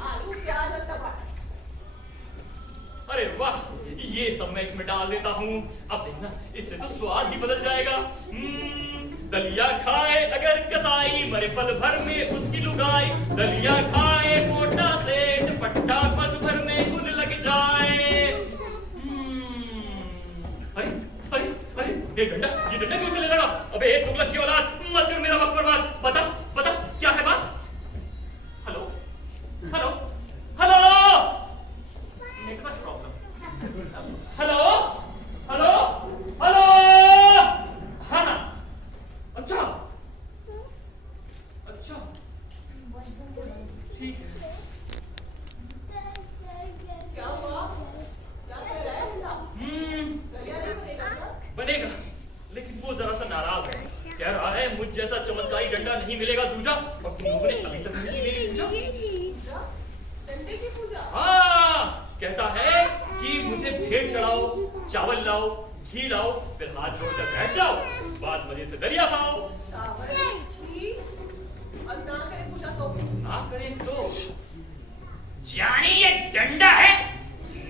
आलू, प्याज और टमाटर। अरे वाह, ये सब मैं इसमें डाल देता हूँ। अब देखना, इससे तो स्वाद ही बदल जाएगा। दलिया खाए अगर कसाई, मरे पल भर में उसकी लुगाई। दलिया खाए मोटा सेठ, पट्टा पल भर में गुण लग जाए। अरे अरे अरे, ये डंडा क्यों चले लगा? अबे तुगलक की औलाद, मत कर मेरा वक्त बर्बाद। बता बता, क्या है बात? Hello hello hello, network problem. Hello hello लगेगा, लेकिन वो जरा सा नाराज है। कह रहा है मुझ जैसा चमत्कारी डंडा नहीं मिलेगा दूजा, और तुम लोगों ने अभी तक नहीं ले ली पूजा। डंडे की पूजा? हाँ, कहता है कि मुझे भेंट चढ़ाओ, चावल लाओ, घी लाओ, फिर हाथ जोड़कर बैठ जाओ, बाद मजे से दरिया पाओ। चावल, घी, और ना करें पूजा तो? ना करें तो जाने ये डंडा है,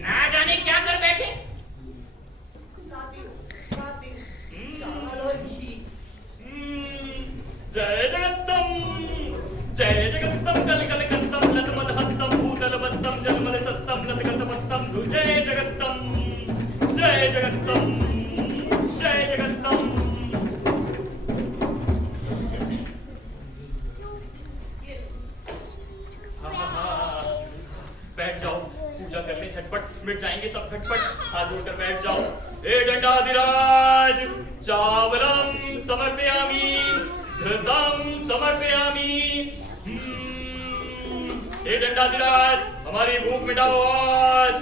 ना जाने क्या कर बैठे। लाती हूँ, चावल और घी। जय जगत्तम, जय जगत्तम, कल कल कत्तम, लतमत हत्तम, भूतल बत्तम, जलमल सत्तम, लतगत बत्तम, जय जगत्तम, जय जगत्तम, जय जगत्तम। बैठ जाओ, पूजा कर ले झटपट, मिट जाएंगे सब झटपट, हाथ जोड़कर बैठ जाओ। हे दंडाधिराज, चावलम समर्पयामि, घृतम समर्पयामि। हे दंडाधिराज, हमारी भूख मिटाओ आज।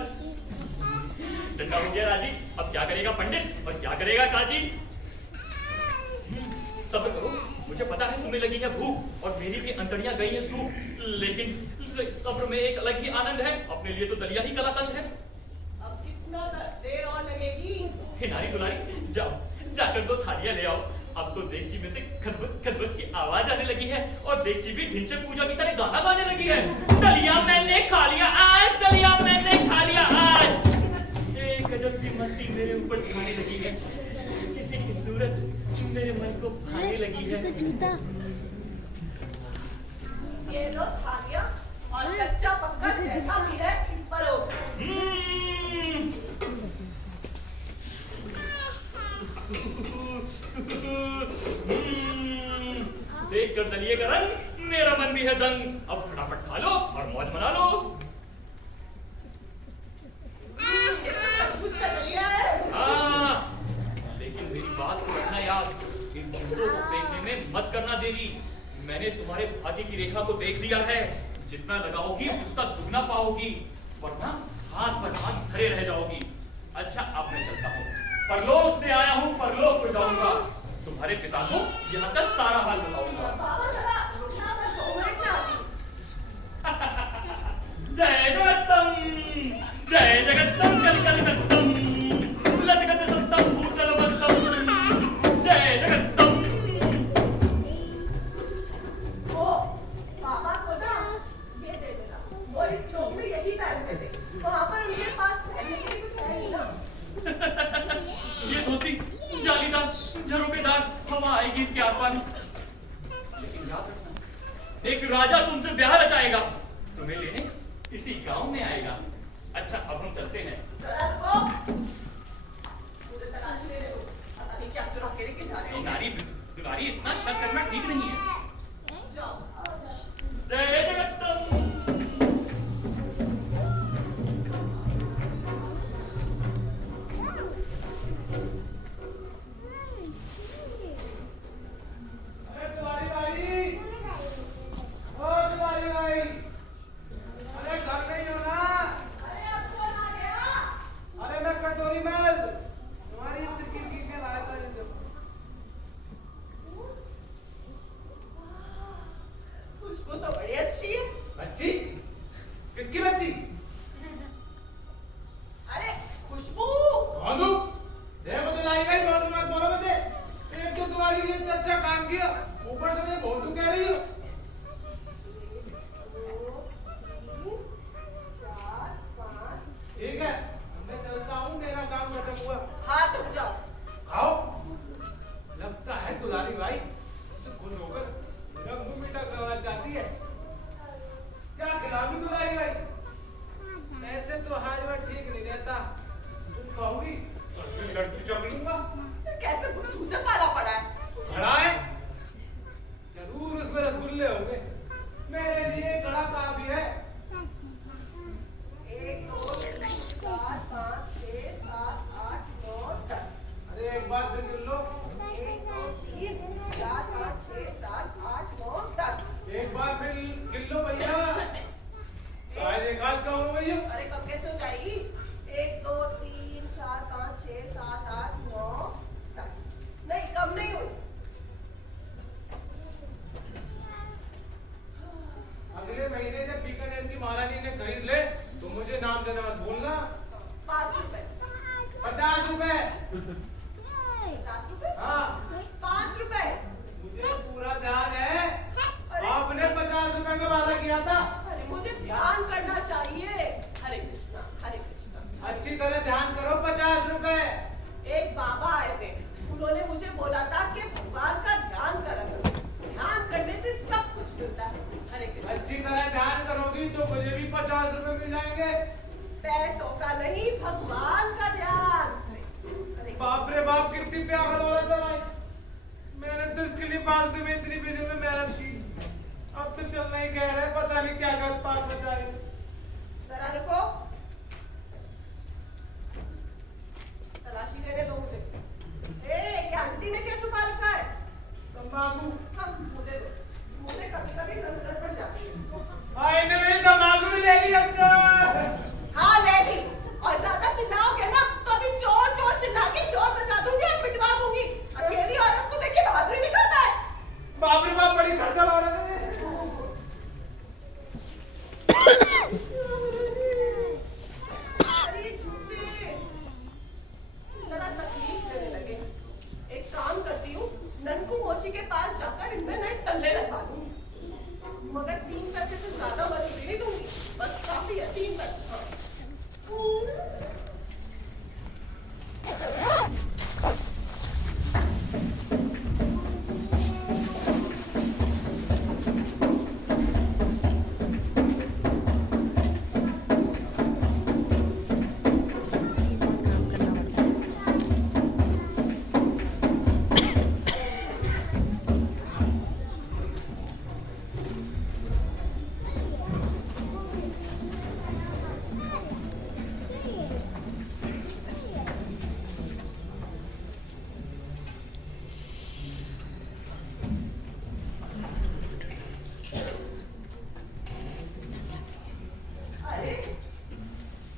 डंडा हो गया राजी, अब क्या करेगा पंडित और क्या करेगा काजी? सब्र करो, मुझे पता है तुम्हें लगी है भूख और मेरी भी अंतड़ियां गई है सूख, लेकिन सब्र में एक अलग ही आनंद है, अपने लिए तो दलिया ही कलाकंद है। अब कितना देर और लगेगी? हे नारी दुलारी, जाओ जाकर 2 थालियां ले आओ। अब तो देगची में से खदबद खदबद की आवाज आने लगी है और देगची भी ढिंचक पूजा की तरह गाना गाने लगी है। दलिया मैंने खा लिया आज, दलिया मैंने खा लिया आज। एक गजब सी मस्ती मेरे ऊपर छाने लगी है, किसी की सूरत मेरे मन को भाने लगी है। ये लो थालियां और कच्चा पक्का जैसा भी है परोस। देख कर दलिए का रंग मेरा मन भी है दंग, अब फटाफट खा लो और मौज मना लो। ये तो सचमुच का दलिया है। हाँ, लेकिन मेरी बात को रखना याद, इन चूड़ों को फेंकने में मत करना देरी। मैंने तुम्हारे भाग्य की रेखा को देख लिया है, जितना लगाओगी उसका दुगना पाओगी, वरना हाथ पर हाथ धरे रह जाओगी। अच्छा, अब मैं चलता हूँ, परलोक से आया हूँ, परलोक को जाऊंगा, तुम्हारे पिता को यहाँ का सारा हाल बताऊंगा। जय जगत्तम, जय जगत्तम, कल कल कत्तम, लतगत सत्तम, भूतल बत्तम, जय जगत्तम। ओ, पापा को ना ये दे देना, वो इस लोग में यही पहनते थे, वहाँ पर उनके पास पहनने के लिए कुछ है ही ना। ये धोती जालीदार, झरोकेदार, हवा आएगी इसके आर पार। लेकिन याद रखना, एक राजा तुमसे ब्याह रचाएगा, तुम्हें लेने इसी गांव में आएगा। अच्छा, अब हम चलते हैं। मुझे तलाश ले रहे हो, पता नहीं क्या चुरा के लेके जा रहे हो। नारी दुलारी, इतना शक करना ठीक नहीं है। जाओ। जय जगत्तम। खुशबू तो बड़ी अच्छी है। बच्ची? किसकी बच्ची? अरे खुशबू। कौन तू? देखो तो लाई गई, बोलो मत बोलो मुझे। एक तो तुम्हारे लिए इतना अच्छा काम किया, ऊपर से मैं बोल कह रही हूँ। 2, 3, 4, 5। ठीक है, मैं चलता हूँ, मेरा काम खत्म हुआ। हाँ तुम जाओ। आओ। लगता है दुलारी भाई उससे खुश होकर मेरा मुंह मीठा करना चाहती है। क्या खिलाऊंगी दुलारी भाई? ऐसे तो हाजमा ठीक नहीं रहता, तुम कहोगी तो फिर लड्डू चख लूंगा। कैसे बुद्धू से पाला पड़ा है? घड़ा है, जरूर उसमें रसगुल्ले होंगे, मेरे लिए घड़ा काफी है। 1, 2, 3, 4, 5, 6, 7, 8, 9, 10। अरे एक बार फिर गिन लो। 1, 2, 3, 4, 5, 6, 7, 8, 9, 10। एक बार फिर गिन लो भैया, शायद एक हाथ का हो भैया। अरे कब कैसे हो जाएगी? 1, 2, 3, 4, 5, 6, 7, 8, 9, 10। 50 रुपए? हाँ 5 रुपए? मुझे पूरा ध्यान है। अरे आपने 50 रुपए का वादा किया था। अरे मुझे ध्यान करना चाहिए। हरे कृष्णा हरे कृष्णा। अच्छी तरह ध्यान करो। 50 रुपए। एक बाबा आए थे, उन्होंने मुझे बोला था कि भगवान का ध्यान करा करो, ध्यान करने से सब कुछ मिलता है। हरे कृष्णा। अच्छी तरह ध्यान करोगी तो मुझे भी 50 रुपए मिल जाएंगे। पैसों का नहीं, भगवान का ध्यान। हरे बाप रे बाप, कितनी प्यार हो रहा था भाई। मैंने तो इसके लिए फालतू में इतनी बिजली में मेहनत की। अब तो चलना ही कह रहे, पता नहीं क्या कर पास बचाए। जरा रुको, तलाशी लेने दो मुझे। ये आंटी ने क्या छुपा रखा है? तंबाकू। हाँ, मुझे दो, मुझे कभी कभी जरूरत पड़ जाती है। भाई ने मेरी तंबाकू भी ले ली अब तो। हाँ ले ली, और ज्यादा चिल्लाओगे ना तो अभी जोर जोर चिल्ला के शोर मचा दूंगी और पिटवा दूंगी। अकेली औरत को देख के बहादुरी दिखाता है। बाप रे बाप, बड़ी खड़खड़ हो रहा था। अरे झूठे, जरा तकलीफ देने लगे। एक काम करती हूँ, ननकू मोची के पास जाकर इनमें नए तल्ले लगवा दूंगी, मगर 3 पैसे से ज्यादा मजदूरी नहीं दूंगी। बस काफी है 3 पैसे। अरे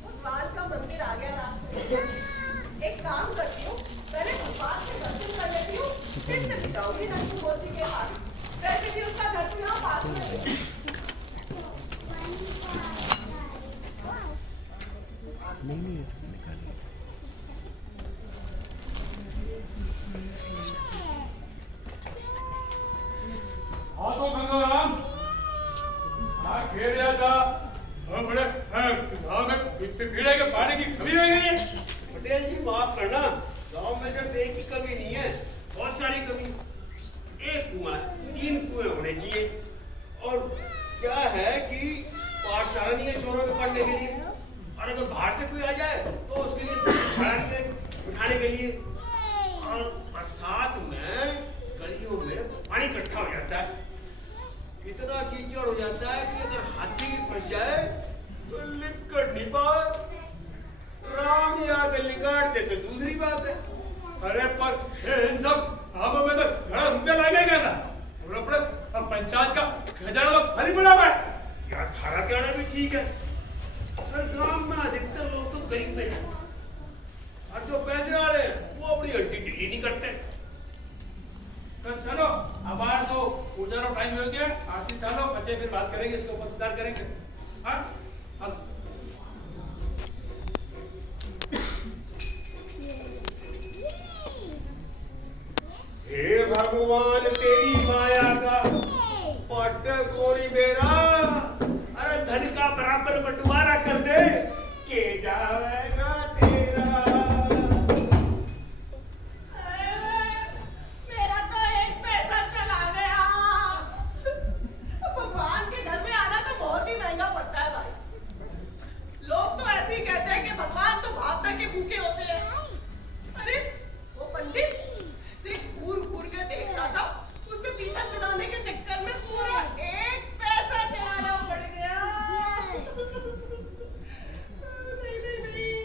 भगवान का मंदिर आ गया रास्ते में। एक काम करती हूँ, पहले भगवान के दर्शन कर लेती हूँ, फिर चली जाऊंगी ननकू मोची के पास। वैसे भी उसका घर तो यहाँ पास में है। हाँ तो गंगाराम, हाँ खेल रहा था। हाँ बड़े गाँव में पीने के पानी की कमी हुई नहीं है। पटेल जी माफ करना, गांव में सिर्फ एक ही कमी नहीं है, बहुत सारी कमी। एक कुआं है, 3 कुएं होने चाहिए। और क्या है कि पाठशाला नहीं है छोरों के पढ़ने के लिए, और अगर बाहर से कोई आ जाए तो उसके लिए पाठशाला नहीं है उठाने के लिए। और बरसात में गलियों में पानी इकट्ठा हो जाता है, इतना कीचड़ हो जाता है कि अगर हाथी भी फंस जाए तो लिकड़ नहीं पाए। राम ही आकर लिकाट दे तो दूसरी बात है। अरे पर इन सब कामों में तो बड़ा रुपया लगेगा ना, और अपने पंचायत का खजाना तो खाली पड़ा हुआ है। यार थारा कहना भी ठीक है, पर गांव में अधिकतर लोग तो गरीब हैं, और जो पैसे वाले हैं वो अपनी हड्डी ढीली नहीं करते। तो चलो अब आज तो पूजा का टाइम हो गया, आरती चलो, बच्चे फिर बात करेंगे, इसके ऊपर विचार करेंगे। हाँ हे भगवान तेरी माया का पट कोरी मेरा, अरे धन का बराबर बंटवारा कर दे के जाएगा तेरा। मेरा तो एक पैसा चला गया। भगवान के घर में आना तो बहुत ही महंगा पड़ता है भाई। लोग तो ऐसे ही कहते हैं कि भगवान तो भावना के भूखे होते हैं। अरे वो पंडित सिर्फ घूर घूर के देख रहा था, उससे पीछा छुड़ाने के चक्कर में पूरा 1 पैसा चलाना पड़ गया। नहीं नहीं नहीं,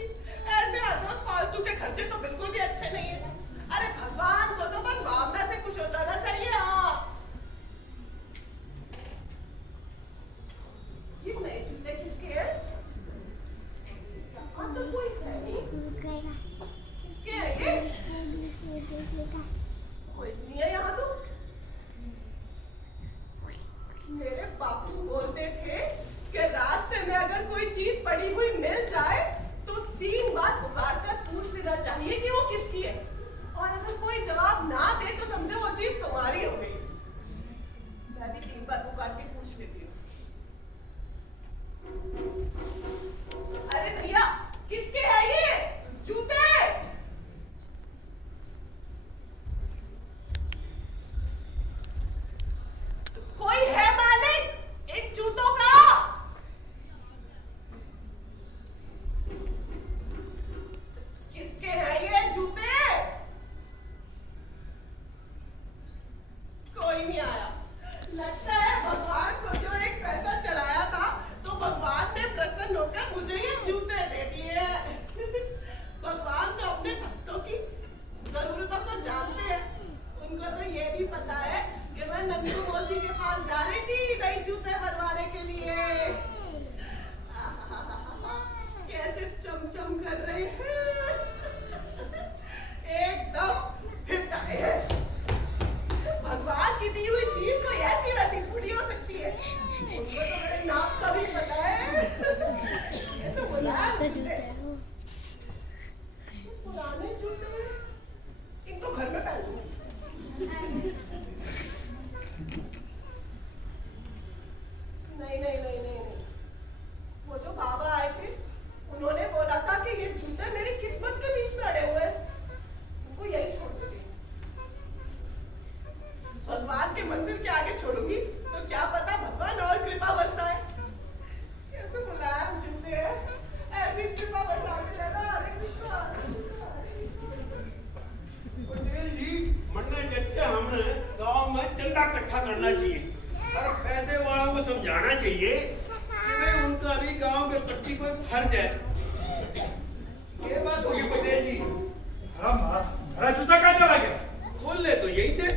के मंदिर के आगे छोड़ूंगी तो क्या पता भगवान और कृपा बरसाए। कैसे मुलायम जिंदे हैं, ऐसी कृपा बरसाते रहना। हरे कृष्णा, हरे कृष्णा, हरे कृष्णा। पटेल जी, मरने जैसे हमने गांव में चंदा इकट्ठा करना चाहिए और पैसे वालों को समझाना चाहिए कि भाई उनका भी गांव के प्रति कोई फर्ज है। ये बात होगी पटेल जी। हमारा जूता कहाँ चला गया? खोलने तो यही थे,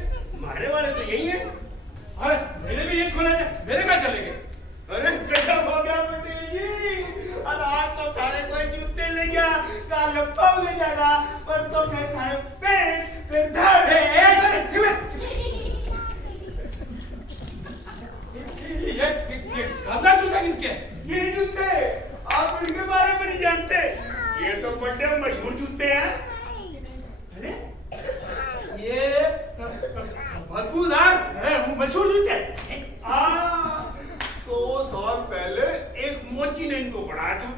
मारे वाले तो यही है। अरे मैंने भी ये खोला था, मेरे कहाँ चले गए? अरे गजब हो गया पटेल जी। और आज तो थारे कोई जूते ले गया, कल पाव ले जाएगा, पर तो मैं थारे पेट फिर धड़। ये गंदा जूता किसके? ये जूते आप इनके बारे में नहीं जानते, ये तो बड़े मशहूर जूते हैं। अरे ये बदबूदार मशहूर जूते। 100 साल पहले एक मोची ने इनको बनाया था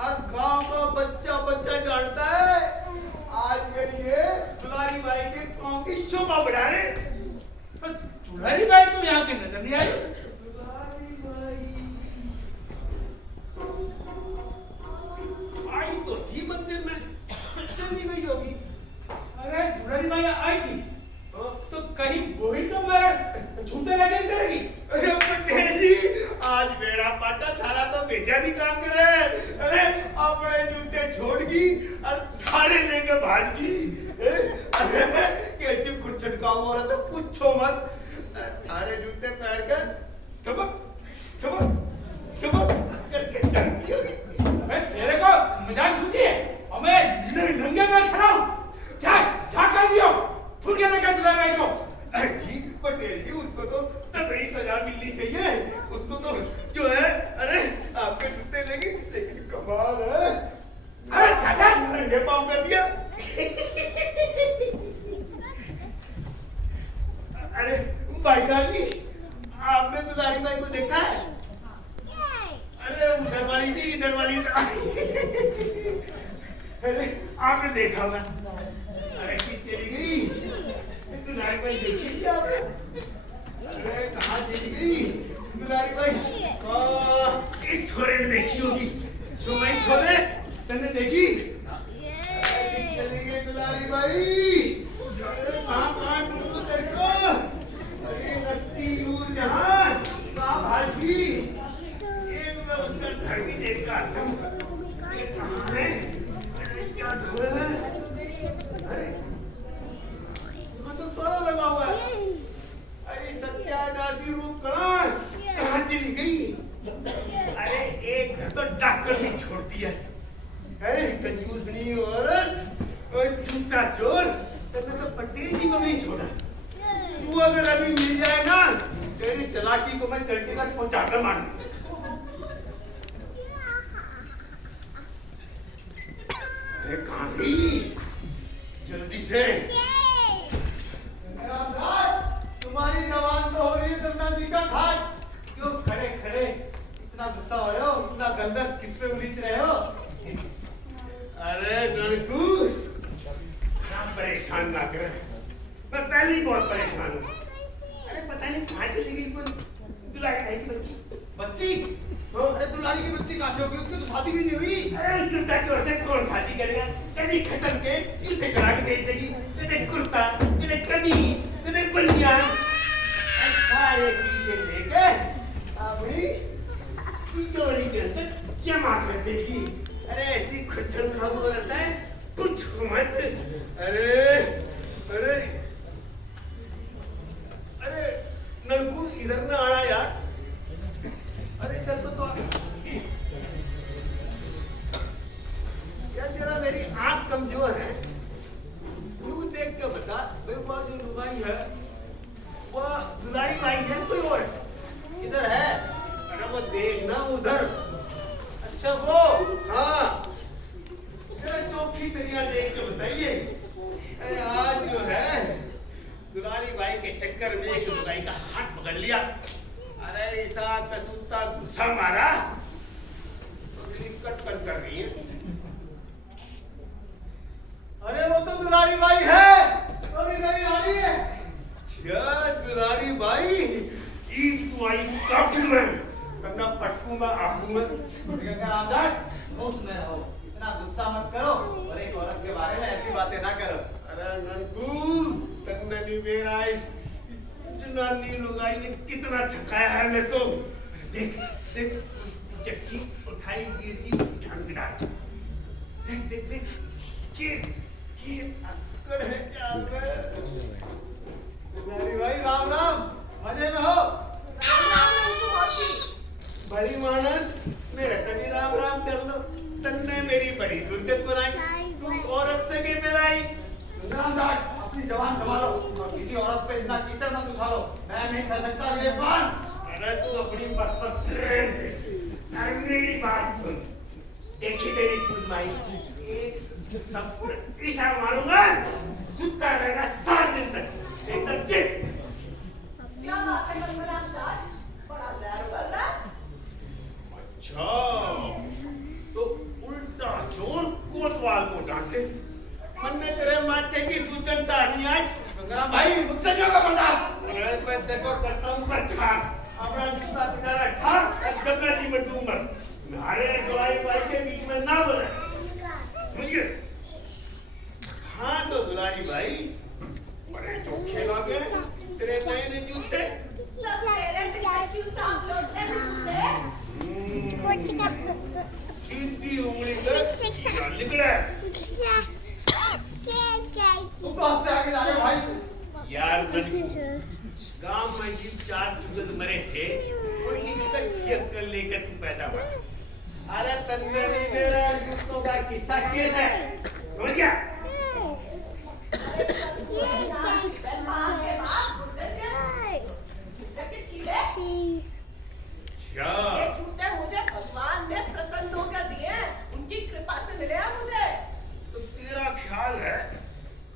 और गांव का बच्चा बच्चा जानता है। आज मेरी ये दुलारी बाई के पाँव की शोभा बढ़ा रहे। दुलारी बाई तो यहाँ के नजर नहीं आई। दुलारी बाई आई तो थी मंदिर में, चली गई होगी। अरे दुलारी बाई आई थी तो कहीं वही तो मेरे जूते लगे करेगी। अरे पटेल जी, आज मेरा पाटा थारा तो बेचा भी काम कर रहा है। अरे अपने जूते छोड़गी और थारे लेके भागी। अरे कैसी कुछ काम हो रहा था, पूछो मत। थारे जूते पहन कर ठपक ठपक ठपक करके चलती होगी। अरे तेरे को मजाक सूझी है और मैं नंगे में खड़ा हूँ। जा कर दियो, फुल के लेकर दुलारी बाई को। जी पटेल जी, उसको तो तगड़ी सजा मिलनी चाहिए। उसको तो जो है, अरे आपके जूते लगी, लेकिन कमाल है। अरे चाचा नंगे पाँव कर दिया। अरे भाई साहब जी, आपने दुलारी बाई को देखा है? अरे उधर वाली थी, इधर वाली था। अरे आपने देखा होगा। अरे चली गई दुलारी बाई, देखी थी आपने? अरे कहाँ चली गई दुलारी बाई? इस छोरे ने देखी होगी। तो मैं छोरे तुमने देखी? चली गई दुलारी बाई। अरे कहाँ ढूंढूं तेरे को? अरे लगती नूर जहां कहाँ भागी? एक मैं उसका घर भी देख कर आता हूँ। ये कहाँ है? अरे इसका घर है। अरे तो ताला लगा हुआ है। अरे सत्यानाशी रूप कहाँ चली गई? अरे एक घर तो डॉक्टर ने छोड़ दिया है। कंजूस नहीं औरत और जूता चोर, तो पटेल जी को नहीं छोड़ा। तू अगर अभी मिल जाए ना, तेरी चालाकी को मैं चंडीगढ़ पहुंचा कर मार दूंगा। अरे कहाँ गई? जल्दी से। तुम्हारी जवान तो हो रही है जमुना जी का घाट। क्यों खड़े खड़े इतना गुस्सा हो रहे हो, इतना गंदर किस पे उलीझ रहे हो? अरे ननकू, परेशान ना कर, मैं पहले ही बहुत परेशान हूँ। अरे पता नहीं कहाँ चली गई कोई दुलारी बाई की बच्ची। बच्ची? अरे दुलारी की बच्ची कहाँ से होगी? उसकी तो शादी भी नहीं हुई। अरे जूता चोर से कौन शादी करेगा? कभी खत्म के जूते चढ़ा के दे सकी, कभी कुर्ता, कभी कमीज, कभी बनियान, सारे पीछे लेके अपनी तिजोरी के अंदर जमा कर देगी। अरे ऐसी खुच्चन खाबू रहता है, कुछ मत। अरे अरे अरे नलकू, इधर ना आना यार। अरे इधर तो यार जरा मेरी आंख कमजोर है, तू देख के बता भाई वह जो लुगाई है वह दुलारी बाई है कोई और है? इधर है। अरे वो देखना उधर। अच्छा वो? हाँ, जरा चौकी तरिया देख के बताइए। अरे आज जो है दुलारी बाई के चक्कर में एक लुगाई का हाथ पकड़ लिया। अरे ऐसा कसूता गुस्सा मारा, कट कट कर रही है। अरे वो तो दुलारी बाई है और इधर ही आ रही है। दुलारी ननी मेरा इस जनानी लुगाई ने कितना छकाया है मेरे को। देख देख उसकी चक्की उठाई गिरी ढंगड़ा। देख देख देख ये अक्कड़ है क्या कर। दुलारी भाई राम राम, मजे में हो? बड़ी मानस मेरा कभी राम राम कर लो। तन्ने मेरी बड़ी दुर्गत बनाई, तू औरत से भी मिलाई। अपनी जवान संभालो और किसी औरत पे इतना कीचड़ मत उछालो, मैं नहीं सह सकता ये पान। अरे तू अपनी बात पर ट्रेन दे। अरे मेरी बात सुन, देखी तेरी सुनवाई की एक थप्पड़ ईशा मारूंगा, जुत्ता रहेगा 7 दिन तक एकदम चिट। क्या बात है मनमरामदार, बड़ा जहर उगल रहा है। अच्छा तो उल्टा चोर कोतवाल को डांटे। मन में तेरे माथे की सूचन ताड़ी आज। गंगाराम भाई मुझसे नहीं होगा बर्दाश्त। अरे मैं देखो कसम पर था अपना जूता पिटा रखा और जगह जी में डूंगा। अरे दुलाई भाई के बीच में ना बोले मुझे। हाँ तो दुलारी भाई बड़े चोखे लगे तेरे नए नए जूते। सीधी उंगली से निकले। तुम कहाँ से आगे जा रहे हो भाई? यार गांव में जिन 4 जुगत मरे थे उनकी कच्ची अक्कल लेकर तू पैदा हुआ। अरे तन्ने नहीं मेरा जूतों का किस्सा केस है, समझ गया? ये जूते मुझे भगवान ने प्रसन्न होकर दिए, उनकी कृपा से मिले हैं मुझे। तो तेरा ख्याल है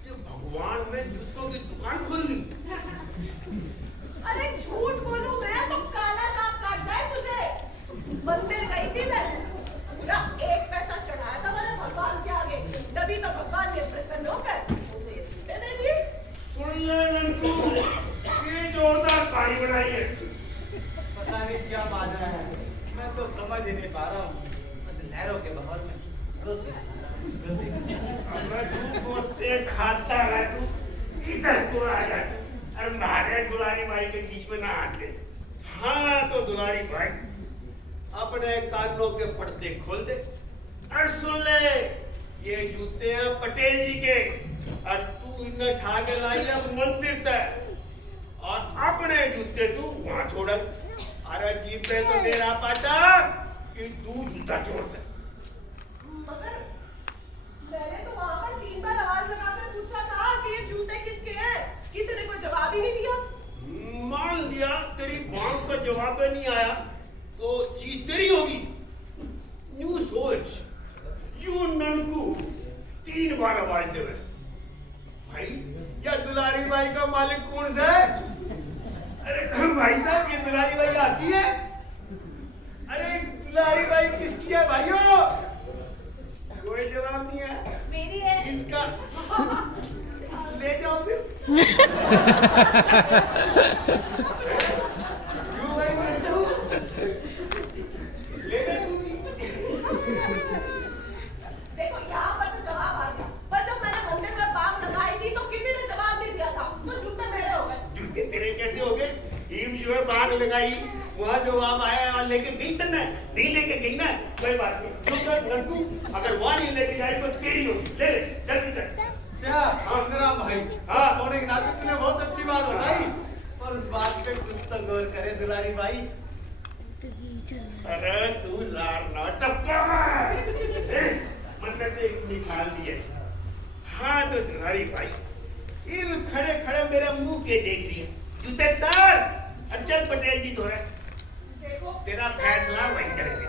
कि भगवान ने जूतों की दुकान खोल ली? अरे झूठ बोलूं मैं तो काला सांप काट जाए तुझे। मंदिर गई थी मैं, पूरा 1 पैसा चढ़ाया था मैंने भगवान के आगे, तभी तो भगवान ने प्रसन्न होकर मुझे ये जूते दे दिए। सुन ले नंदू, ये जोरदार कहानी बनाई है। पता नहीं क्या माजरा है, मैं तो समझ ही नहीं पा रहा हूँ। बस लहरों के बहाव में तू गोते खाता है, तू इधर को आ जा और मारे दुलारी भाई के बीच में ना आते। हाँ तो दुलारी भाई अपने कानों के पर्दे खोल दे और सुन ले, ये जूते हैं पटेल जी के और तू इन्हें ठा के लाई है मंदिर तक और अपने जूते तू वहां छोड़। अरे जीप पे तो मेरा पाटा कि तू जूता छोड़ दे। मगर मैंने तो वहां पर 3 बार आवाज लगाकर पूछा था कि ये जूते किसके हैं, किसी ने कोई जवाब ही नहीं दिया। मान लिया तेरी बात का जवाब नहीं आया तो चीज तेरी होगी। न्यू सोच, यू ननकू 3 बार आवाज देवे भाई, या दुलारी भाई का मालिक कौन सा है? अरे भाई साहब ये दुलारी भाई आती है। अरे दुलारी भाई किसकी है भाइयों? कोई जवाब नहीं है। मेरी है। इसका ले जाओ फिर। क्यों भाई ननकू? ले ले तू भी। देखो यहाँ पर तो जवाब आ गया, पर जब मैंने मंदिर में बाग लगाई थी तो किसी ने जवाब नहीं दिया था, तो जूते मेरे हो गए। जूते तेरे कैसे हो गए? टीम जो है बाग लगाई, वहाँ जवाब आया और लेके गई तन्ने, नहीं लेके गई ना कोई बात नहीं। चुप कर नंदू, अगर वहाँ नहीं लेके जाए तो तेरी होगी। ले ले जल्दी से। गंगाराम भाई, हाँ। सोने के नाते तूने बहुत अच्छी बात बताई, और उस बात पे कुछ तो गौर करे दुलारी भाई। अरे तू लार ना टपका मन में तो एक निकाल दिए। हाँ तो दुलारी भाई ये खड़े खड़े मेरा मुंह के देख रही है। जूते तार अचल पटेल जी धो रहे। देखो तेरा फैसला वही करेंगे।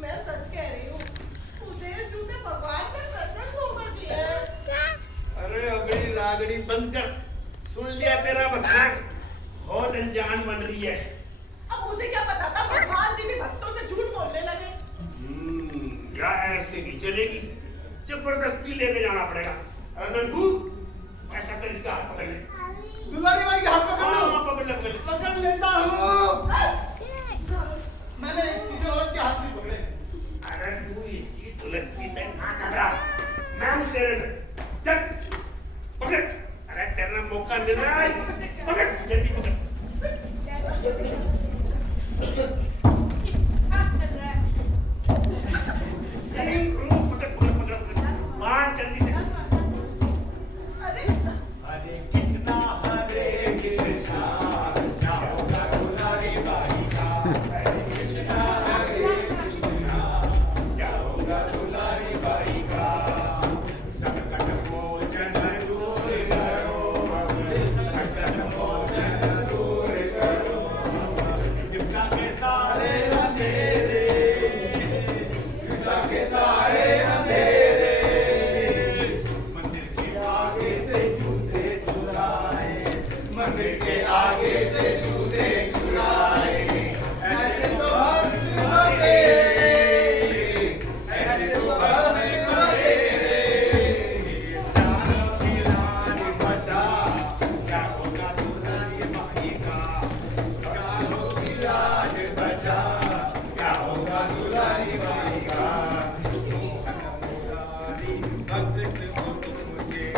मैं सच कह रही हूँ, मुझे जूते भगवान ने प्रसन्न होकर दिए हैं। अरे अबे रागड़ी बंद कर, सुन लिया तेरा बखान, बहुत अनजान बन रही है। अब मुझे क्या पता था भगवान जी भी भक्तों से झूठ बोलने लगे। या ऐसे नहीं चलेगी, जबरदस्ती लेके जाना पड़ेगा। नंदू ऐसा कर, इसका हाथ पकड़ ले। दुलारी भाई के हाथ पकड़ लो। हाँ, पकड़ ले, पकड़ ले। पकड़ लेता हूँ। मैंने किसी औरत के हाथ नहीं पकड़े। अरे तू इसकी दुलत्ती पे ना घबरा, मैं हूँ तेरे में। चल पकड़। अरे तेरे मौका मिल रहा है। पकड़, जल्दी पकड़। मार जल्दी से। अरे हरे कृष्णा क्या होगा दुलारी बाई का। हरे कृष्णा क्या होगा दुलारी बाई का। संकट मोचन दूर करो, संकट मोचन दूर करो। विपदा के सारे अंधेरे, विपदा के सारे अंधेरे, मंदिर के आगे से जूते चुराए, मंदिर के आगे से जूते चुराए। ऐसे तो हम मरे, ऐसे तो हम मरे। चारों की लान बचा, क्या होगा दुलारी बाई का। चारों की लाज बचा, क्या होगा दुलारी बाई का। दुलारी भक्त हो तुम मुझे,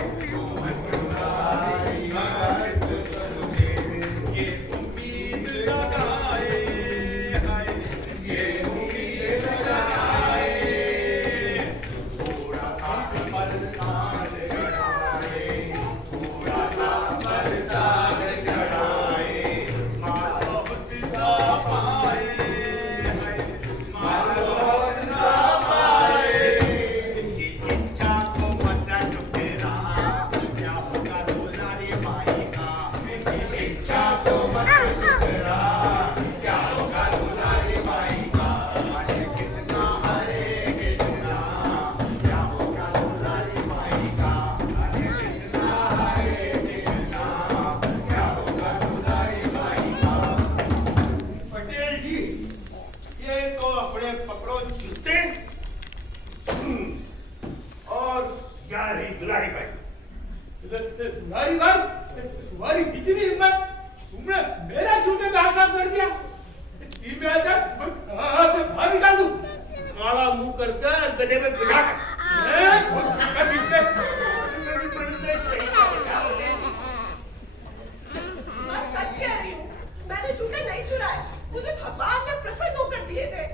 दुलारी भक्त हो मुझे। ये उम्मीद लगाए, हाय, ये उम्मीद लगाए। थोड़ा सा बरसात चढ़ाए, थोड़ा सा बरसात चढ़ाए। मारो सा पाए, हाय, मारो सा पाए। ये इच्छा को मत टुकड़ा, क्या होगा दुलारी बाई का। ये इच्छा को मत टुकड़ा, क्या होगा दुलारी बाई का। हरे कृष्णा क्या होगा दुलारी बाई का। हरे कृष्णा क्या होगा दुलारी बाई का। पटेल जी, ये तो अपने पकड़ो जूते और जा रही दुलारी बाई। तुम्हारी बात, तुम्हारी इतनी हिम्मत, तुमने मेरा जूते में हाथ कर दिया। मैं आपसे बाहर निकाल दूं। काला मुंह करके गड्ढे में गिरा कर। मैं सच कह रही हूँ, मैंने जूते नहीं चुराए, मुझे भगवान ने प्रसन्न होकर दिए थे।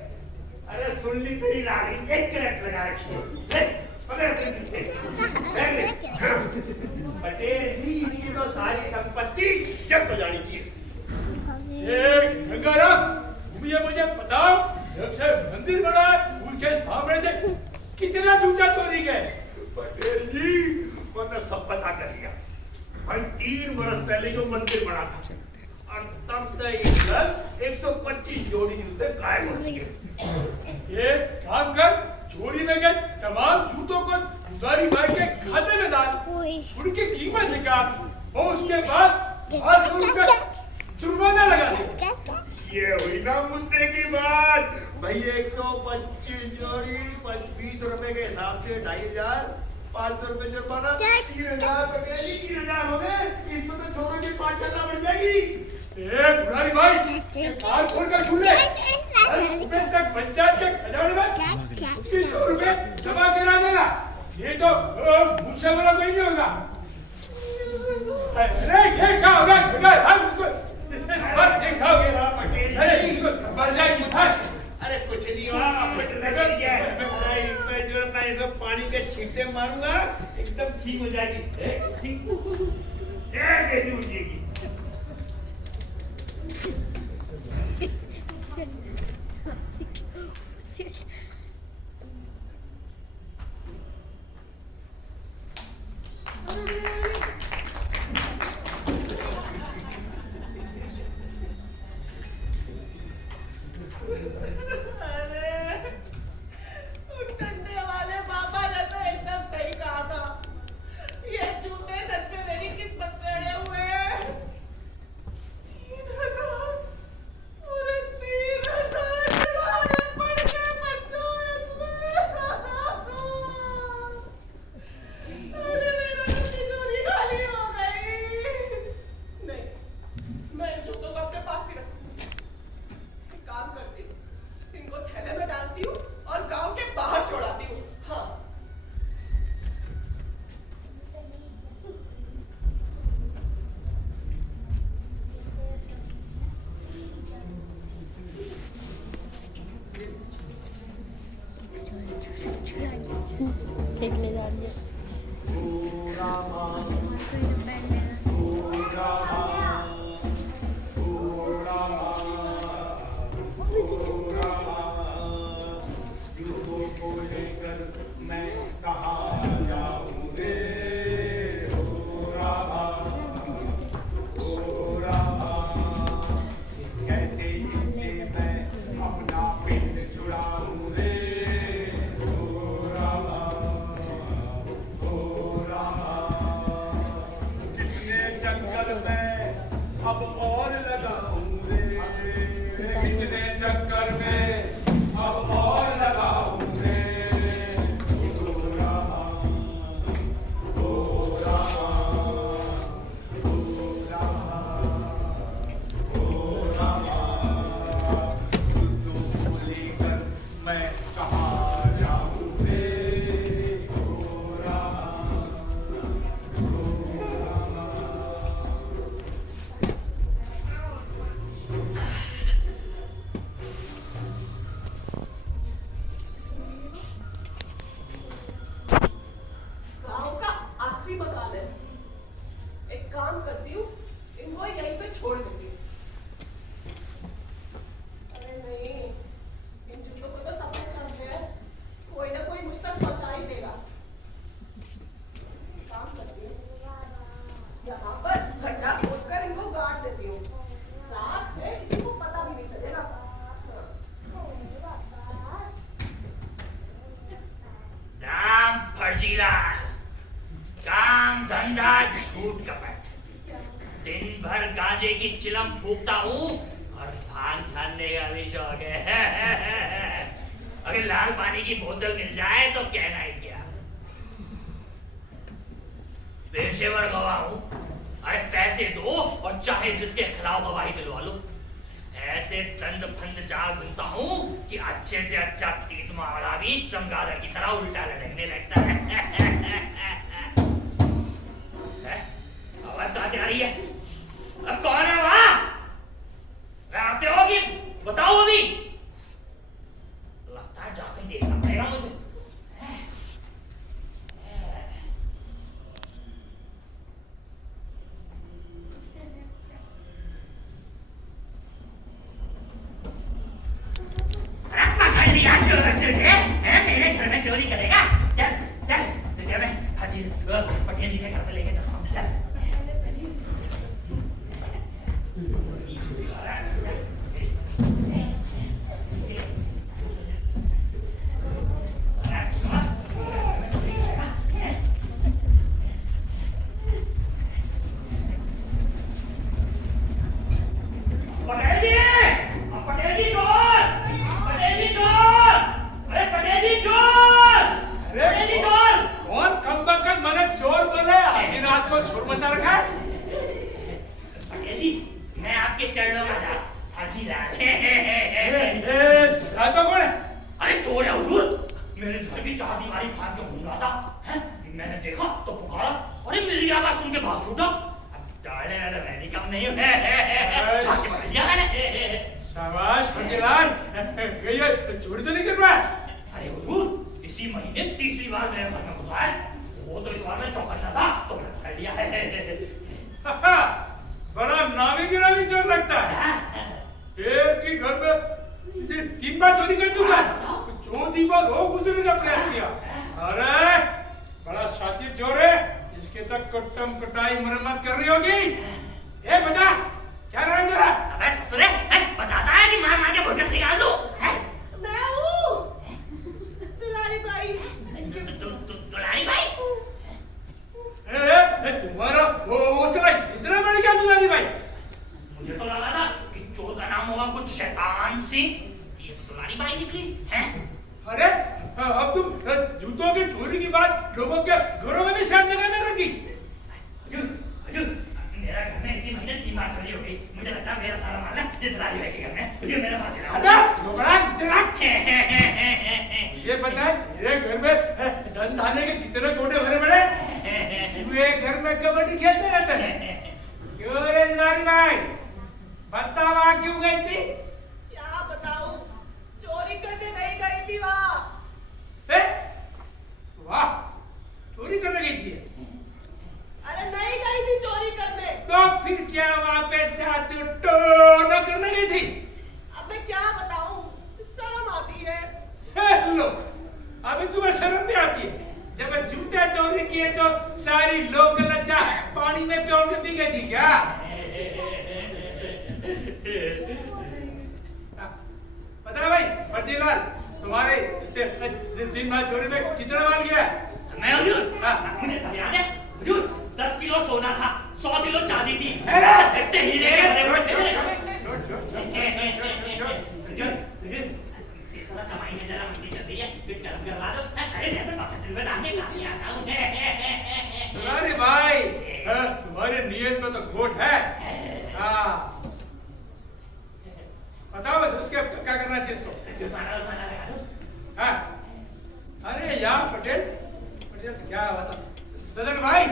अरे सुन ली तेरी रानी, एक करंट लगा रखी है। ले, पकड़ के जूते। ले ले। पटेल जी, इसकी तो सारी संपत्ति जब्त हो जानी चाहिए। गंगाराम, तुम ये मुझे बताओ, जब से मंदिर बना है उनके सामने से कितना जूता चोरी गए। पटेल जी, मैंने सब पता कर लिया। भाई 3 वर्ष पहले जो मंदिर बना था और तब तक इधर 125 जोड़ी जूते गायब हो चुके। ये काम कर, चोरी में गए तमाम जूतों को दुलारी बाई के खाते में डाल, उनकी कीमत निकाल और उसके बाद 500 रुपए जुर्माना लगा दे। ये हुई ना मुद्दे की बात। भाई 125 जोड़ी 20 रुपए के हिसाब से 2500, 500 रुपए जुर्माना, 3000 रुपए। 3000 हो गए, इसमें तो छोरों की पाठशाला बढ़ जाएगी। दुलारी बाई, ये कार खोल कर सुन ले, 10 रुपए तक पंचायत के खजाने में 300 रुपए जमा करा देना। ये तो मुझसे बड़ा कोई नहीं होगा। अरे ये क्या होगा? अरे कुछ नहीं हुआ, जो पानी के छींटे मारूंगा एकदम ठीक हो जाएगी। ठीक जैसी उठेगी। उस डंडे वाले बाबा ने तो एकदम सही कहा था। ये जूते चक्कर में अब और लगाऊं रे, कितने चक्कर में अब और लगाऊं रे। ओ रामा, ओ रामा, ओ रामा, ओ रामा, तुझको लेकर मैं कहाँ जाऊं रे। ओ रामा, ओ रामा। गांव का आखिरी मकान है। एक काम करती हूँ, इनको यहीं पे छोड़ देती हूँ। अरे नहीं, इन जूतों को तो सब पहचानते हैं, कोई ना कोई मुझ तक पहुंचा ही देगा। काम करती हूँ, यहाँ पर गड्ढा खोदकर इनको गाड़ देती हूँ। रात में किसी को पता भी नहीं चलेगा। नाम फर्जीलाल, काम धंधा झूठ कपट, दिन भर गांजे की चिलम फूकता हूँ और भांग छानने का भी शौक है। अगर लाल पानी की बोतल मिल जाए तो कहना ही क्या। पेशेवर गवाह हूँ, अरे पैसे दो और चाहे जिसके खिलाफ गवाही दिलवा लो। ऐसे दंड फंद जाल बुनता हूँ कि अच्छे से अच्छा 30 मावड़ा भी चमगादड़ की तरह उल्टा लटकने लगता है। आवाज कहाँ से आ रही है? अब कौन है वहां? आते हो कि बताओ अभी। लगता है जाके देखना पड़ेगा मुझे। पकड़ लिया चोर तुझे, मेरे घर में चोरी करेगा? चल चल, तुझे मैं हाजी पटेल जी के घर पे लेके चलता हूँ। चल चोरी तो नहीं कर रहा है? अरे हुजूर, इसी महीने तीसरी बार मेरे घर में घुसा है। वो तो इस बार मैं चौकन्ना था तो मैंने पकड़ लिया है। बड़ा नामी गिरामी चोर लगता है। एक ही घर में 3 बार चोरी कर चुका, चौथी बार वो गुजरने का प्रयास किया। अरे बड़ा शातिर चोर है, इसके तक कट्टम कटाई मरम्मत कर रही होगी। ए बता, क्या रहा है तेरा? अबे ससुरे, बताता है कि मार के भोजन निकाल दूं। मैं हूँ दुलारी बाई। Dulari by? तुम्हारा वो चला इतना बड़ी क्या दुलारी बाई? मुझे तो लगा था कि चोर का नाम होगा कुछ शैतान सिंह, ये तो दुलारी बाई निकली है। अरे अब तुम जूतों की चोरी की बात लोगों के घरों में भी शायद लगाने लगी। मेरा घर में इसी महीने 3 बार चोरी हो गई। मुझे लगता है मेरा सारा माल ना ये दुलारी बाई के घर में। मुझे मेरा माल दे मुझे पता है मेरे घर में धन धाने के कितने कोटे भरे पड़े। घर में कबड्डी खेलते रहते हैं। क्यों रे दुलारी बाई, बता वहां क्यों गई थी? क्या बताऊं, चोरी करने नहीं गई थी वहां। वाह, चोरी करने गई थी? अरे नहीं गई थी चोरी करने। तो फिर क्या वहां पे जाती टोना करने गई थी? अब मैं क्या बताऊं, शर्म आती है। लो, अभी तुम्हें शर्म भी आती है? जब जूते चोरी किए तो सारी लोक लज्जा पानी में प्योर के पी गई थी क्या? पता है भाई फर्जीलाल, तुम्हारे 3 बार चोरी में कितना माल गया? मैं हुजूर, मुझे सब याद है हुजूर। 10 किलो सोना था, 100 किलो चांदी कट्टे हीरे के भरे हुए थे। इस समय कमाई में जरा मंदी चल रही है, कुछ गरम करवा दो। अरे मैं तो बाहर में आने काम आता हूँ। दुलारी भाई, तुम्हारी नीयत में तो खोट है। हाँ, बताओ उसके क्या करना चाहिए इसको? हाँ, अरे यार पटेल क्या बता, ददन भाई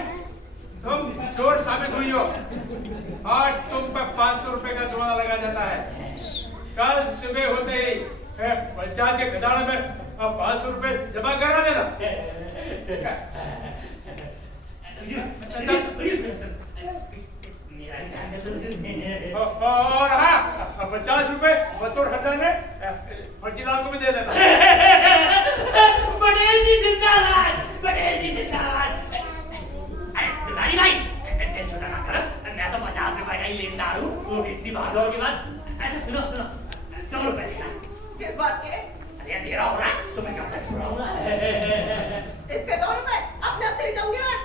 तुम चोर साबित हुई हो और तुम पर 500 रुपए का जुर्माना लगा जाता है। कल सुबह होते ही पंचायत के खजाने में 500 रुपए जमा करा देना। और हाँ 50 रुपए बतौर खजाने फर्जीलाल को भी दे देना। पटेल जी जिंदाबाद, पटेल जी जिंदाबाद। अरे दुलारी भाई टेंशन ना करो, मैं तो 50 रुपए का ही लेनदार हूँ। वो इतनी भागदौड़ के बाद ऐसे सुनो 2 रुपए देना। किस बात के? अरे दे रहा हो ना तो मैं क्या छुड़ाऊंगा। इसके 2 रुपए अपने आप चली जाऊंगी मैं।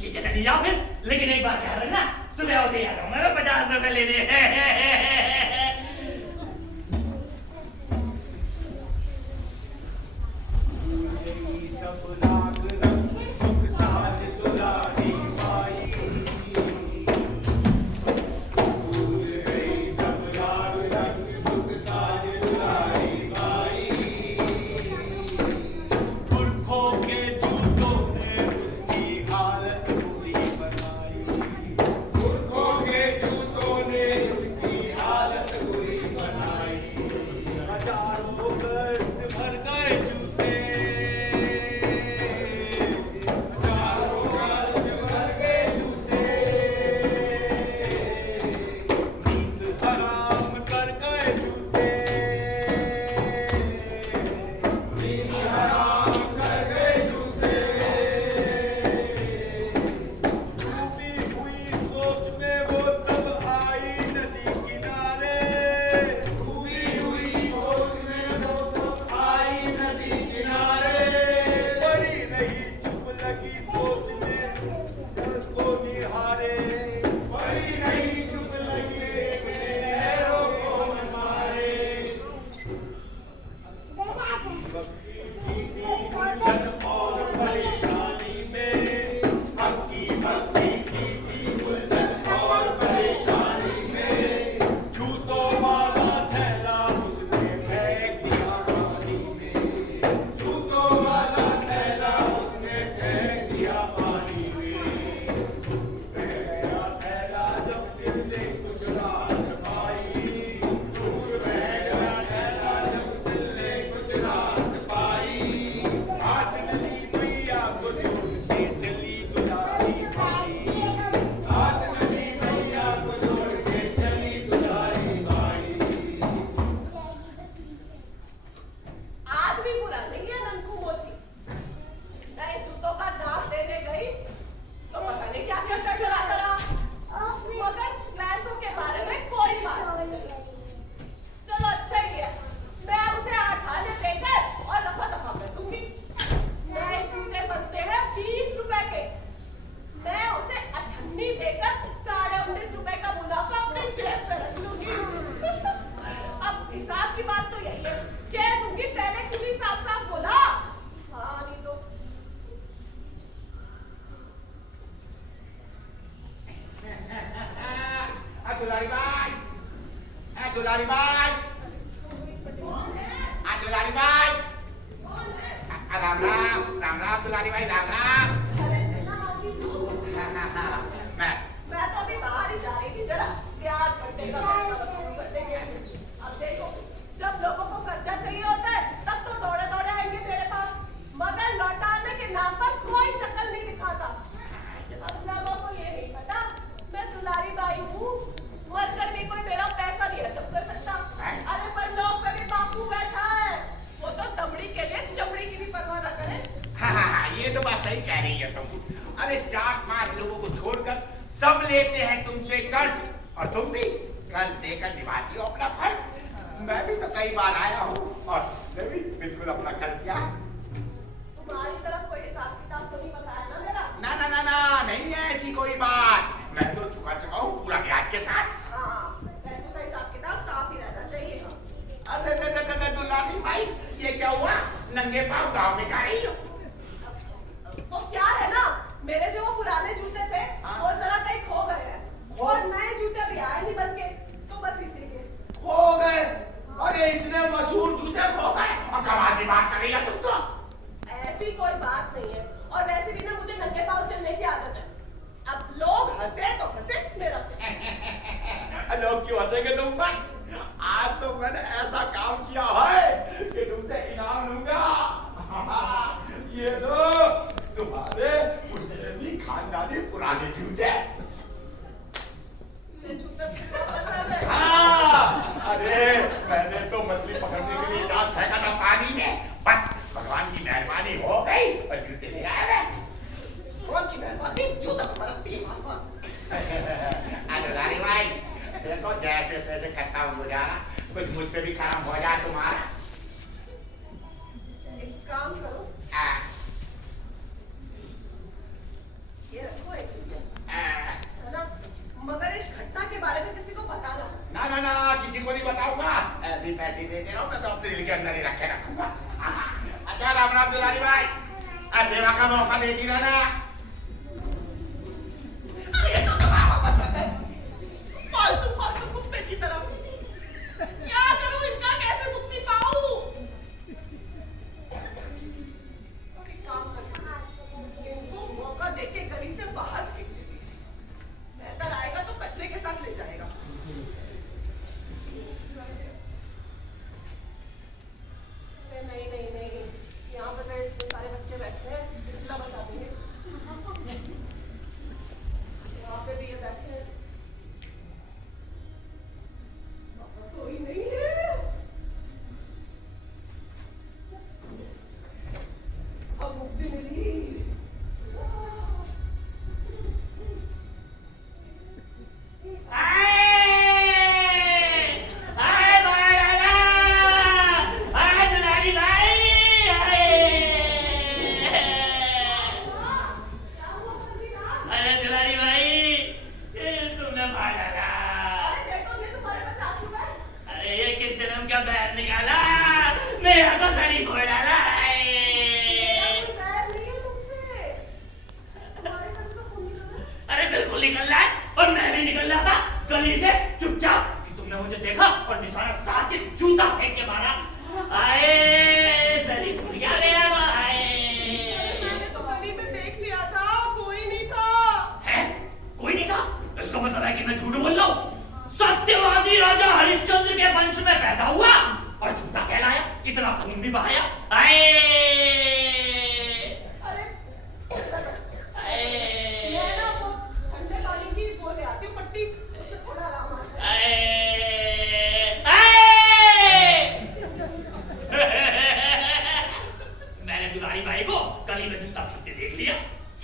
ठीक है चली जाओ फिर, लेकिन एक बात ध्यान रखना, सुबह होते ही आ जाऊंगा मैं 50 रुपए लेने। दुलारी भाई, दुलारी भाई, राम राम, राम राम दुलारी भाई, राम राम। मैं तो अभी बाहर ही जा रही थी, जरा ब्याज भरने का पैसा वसूल करने के लिए। अब देखो, जब लोगों को कर्जा चाहिए होता है तब तो दौड़े दौड़े आएंगे मेरे पास, मगर लौटाने के नाम पर कोई शक्ल नहीं दिखाता। अब लोगों को ये नहीं पता मैं दुलारी बाई हूँ, मरकर भी कोई मेरा पैसा नहीं हड़प कर सकता। अरे पर लोग पे भी बापू बैठा है, वो तो दमड़ी के लिए चमड़ी की भी परवाह न करे। हाँ, ये तो बात सही कह रही है तुम। अरे 4-5 लोगों को छोड़कर सब लेते हैं तुमसे कर्ज, और तुम भी कर्ज देकर निभाती हो अपना फर्ज। मैं भी तो कई बार आया हूँ और मैं भी बिल्कुल अपना कर्ज दिया। तुम्हारी तरफ कोई हिसाब किताब तो नहीं बताया ना मेरा? ना, नहीं है ऐसी कोई बात। मैं तो चुका चुका हूँ, पूरा नंगे पाँव गाँव में जा रही हो? वो क्या है ना, मेरे जो वो पुराने जूते थे वो जरा कहीं खो गए हैं और नए जूते भी आए नहीं बन के, तो बस इसी के खो गए? अरे इतने मशहूर जूते खो गए और कमाल की बात कर रही है तुम तो। ऐसी कोई बात नहीं है, और वैसे भी ना मुझे नंगे पाँव चलने की आदत है। अब लोग हंसे तो हंसे, मेरा लोग क्यों हंसेंगे तुम पर? आज तो मैंने ऐसा काम किया है कि तुमसे इनाम लूंगा। ये लो तुम्हारे मुस्लिम खानदानी पुराने जूते। ये जूते कितने पसंद है? हाँ, अरे मैंने तो मछली पकड़ने के लिए जाल फेंका था पानी में, बस भगवान की मेहरबानी हो गई और जूते ले आए मैं। कौन की मेहरबानी? जूता तो बरसती है। अरे रानी भाई देखो जैसे तैसे खत्म हो जाना, कुछ मुझ पे भी काम हो जाए तुम्हारा। एक काम करो, ये रखो एक रुपया, है ना? मगर इस घटना के बारे में किसी को बताना मत। ना ना ना किसी को नहीं बताऊंगा, ऐसे पैसे दे रहा हूँ मैं तो अपने दिल के अंदर ही रखे रखूंगा। अच्छा राम राम दुलारी भाई, सेवा का मौका देती रहना। अरे ये तो तुम्हारा पसंद है, फालतू फालतू कुत्ते की तरह। क्या करूं इनका, कैसे मुक्ति पाऊं? एक काम करती हूं, इनको मौका देके गली से बाहर फेंक देती हूं। बेहतर आएगा तो कचरे के साथ ले जाएगा। नहीं नहीं नहीं, यहाँ पे तो सारे बच्चे बैठे हैं, इतना बचा देंगे। यहाँ पे भी ये बैठे हैं, कोई नहीं है। अब मुक्ति मिली। मेरा तो सर ही फोड़ डाला है। अरे बिल्कुल निकल रहा है, और मैं भी निकल रहा था गली से चुपचाप कि तुमने मुझे देखा और निशाना साथ के जूता फेंक के मारा। आए सरी फूट गया मेरा तो। आए मैंने तो गली में देख लिया था, कोई नहीं था। है कोई नहीं था? इसका मतलब है कि मैं झूठ बोल रहा हूँ। सत्यवादी राजा हरिश्चंद्र के वंश में पैदा हुआ और झूठा कहलाया, इतना खून भी बहाया। आए मैं ना वो ठंडे पानी की वो ले आती हूँ पट्टी, उससे थोड़ा आराम आता है। मैंने दुलारी बाई को गली में जूता फेंकते देख लिया,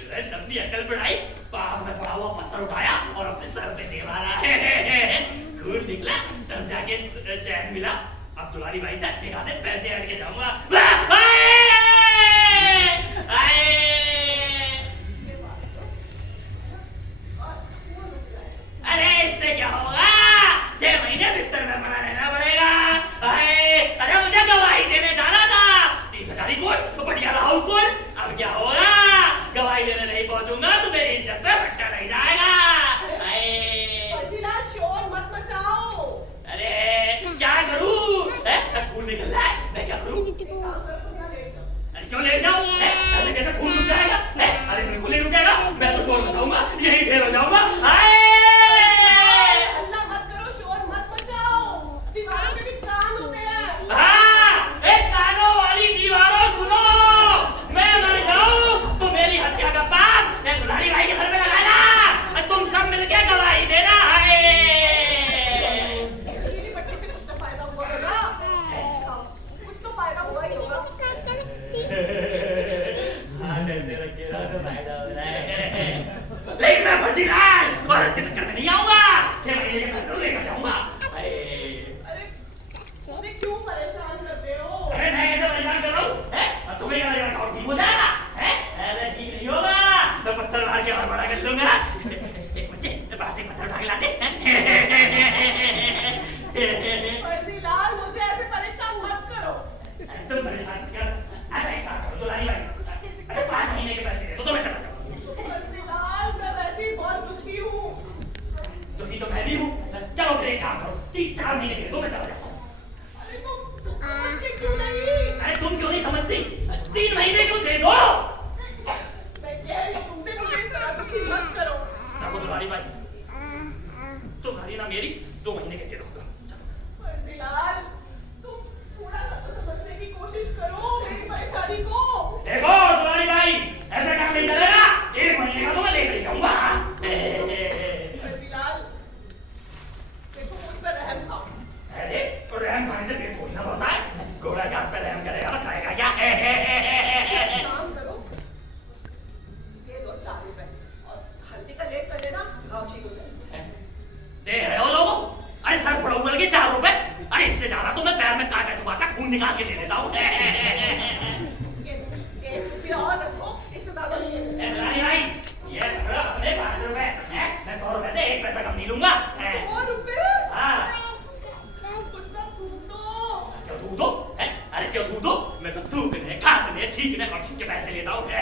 तुरंत अपनी अकल बढ़ाई, पास में पड़ा हुआ पत्थर उठाया और अपने सर पे दे मारा। खून निकला तब जाके चैन मिला। अब दुलारी भाई से अच्छे खासे पैसे हट के जाऊंगा। अरे इससे क्या होगा, 6 महीने बिस्तर में पड़ा रहना पड़ेगा। अरे मुझे गवाही देने जाना था, 30,000 कोर्ट, बढ़िया हाउस कोर्ट। अब क्या होगा, गवाही देने नहीं पहुंचूंगा तो मेरी इज्जत पे फटका लग जाएगा। शोर मत मचाओ। अरे क्या करूं, खून निकल रहा है, मैं क्या करूं? अरे क्यों ले जाओ, ऐसे कैसे खून रुक जाएगा? अरे बिल्कुल नहीं रुकेगा, मैं तो शोर मचाऊंगा, यही ढेर हो जाऊंगा। अल्लाह मत करो, शोर मत मचाओ, दीवारों पे भी कान होते हैं। हाँ, एक कानों वाली दीवारों सुनो, मैं मर जाऊं तो मेरी हत्या का पाप दुलारी भाई के सर पे लगाना, तुम सब मिलके गवाही देना। लेकिन मैं फजीलाल औरत के चक्कर में नहीं आऊंगा, 6 महीने के पैसे लेकर जाऊंगा। अरे मुझे क्यों परेशान करते हो? अरे मैं कैसे परेशान कर रहा हूँ? तुम्हें क्या लगेगा और ठीक हो जाएगा? अरे ठीक नहीं होगा, मैं पत्थर मार के और बड़ा कर लूंगा। एक बच्चे पास एक पत्थर उठा के लाते। फजीलाल मुझे ऐसे परेशान मत करो। तुम परेशान कर, महीने के लिए दो, मैं चला जाता हूँ। अरे तुम समझते क्यों नहीं? अरे तुम क्यों नहीं समझती? 3 महीने क्यों दे दो? मैं कह रही हूँ तुमसे मुझे इस तरह दुखी मत करो। देखो दुलारी भाई, तुम्हारी ना मेरी 2 महीने के दे दो। फर्जीलाल, तुम थोड़ा सा तो समझने की कोशिश करो मेरी परेशानी को। देखो दुलारी भाई, ऐसा काम नहीं चलेगा। 1 महीने का तो मैं लेकर जाऊंगा। फर्जीलाल, देखो मुझ पर रहम खाओ। अरे तो रहम खाने से पेट थोड़ी ना भरता है। घोड़ा घास पे रहम करेगा तो खाएगा क्या? एक काम करो, ये लो 4 रुपए और हल्दी का लेप कर लेना, घाव ठीक हो जाएगा। दे रहे हो लोगों? अरे सर फोड़ा उगल के 4 रुपए? अरे इससे ज्यादा तो मैं पैर में कांटा चुभा कर खून निकाल के दे देता हूँ। ये 1 रुपया और रखो, इससे ज्यादा नहीं है। दुलारी भाई, ये पकड़ो अपने 5 रुपए। मैं 100 रुपए से 1 पैसा कम नहीं लूंगा। 100 रुपए? हाँ। कुछ ना थूक दो। क्यों थूक दो? अरे क्यों थूक दो? मैं तो थूकने, खांसने, छींकने और छींक के पैसे लेता हूँ। मैं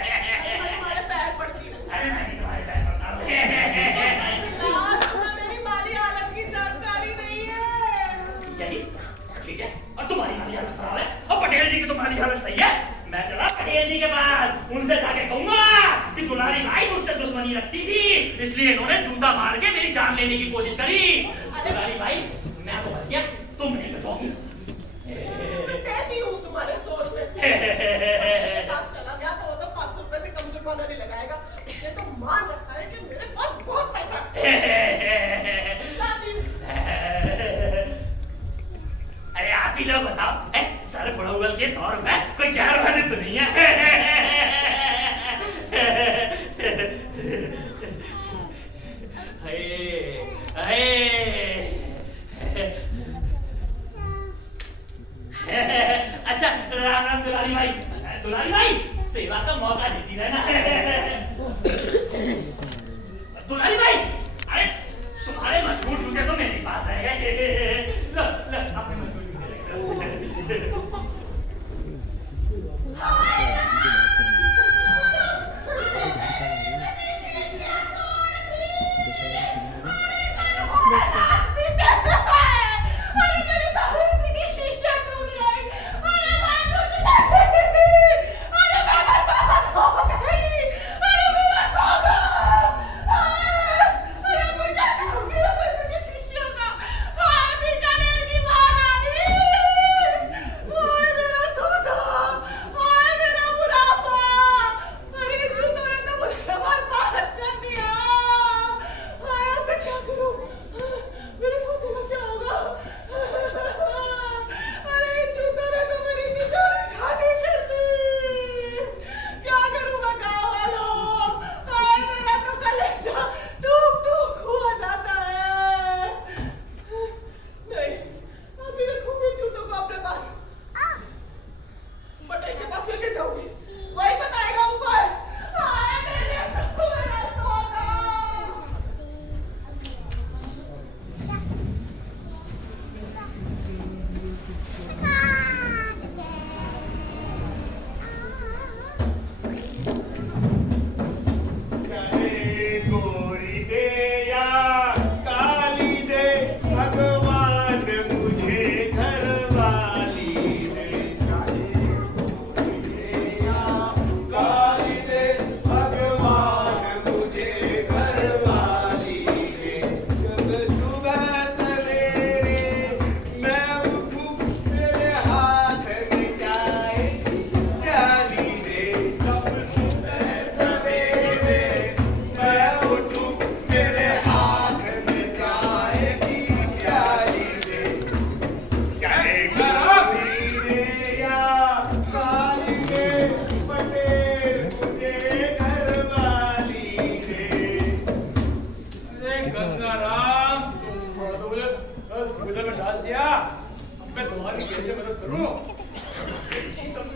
तुम्हारे पैर पड़ती हूँ। अरे मैं नहीं तुम्हारे पैर पड़ता हूँ। फर्जीलाल, तुम्हें मेरी माली हालत की जानकारी नहीं है। यही ठीक है, और तुम्हारी माली हालत खराब है और पटेल जी की तुम्हारी हालत सही है। मैं चला पटेल जी के पास, उनसे जाके कहूंगा कि दुलारी भाई मुझसे दुश्मनी रखती थी, इसलिए इन्होंने जूता मार के मेरी जान लेने की कोशिश करी। दुलारी भाई, मैं तो बच गया, तुम नहीं बचोगी। मैं कहती हूँ तुम्हारे 100 रुपए मेरे पास चला गया तो वो तो 500 रुपए से कम जुर्माना नहीं लगाएगा। उसने तो मान रखा है कि मेरे पास बहुत पैसा है। लाती हूँ। अरे आप ही लोग बताओ, सर फोड़ा उगल के 100 रुपए कोई 11 पैसे तो नहीं है। अच्छा राम राम दुलारी भाई। दुलारी भाई, सेवा का मौका देती रहना। दुलारी भाई, अरे तुम्हारे मशहूर जूते तो मेरे पास है। लो अपने मशहूर जूते रख लो।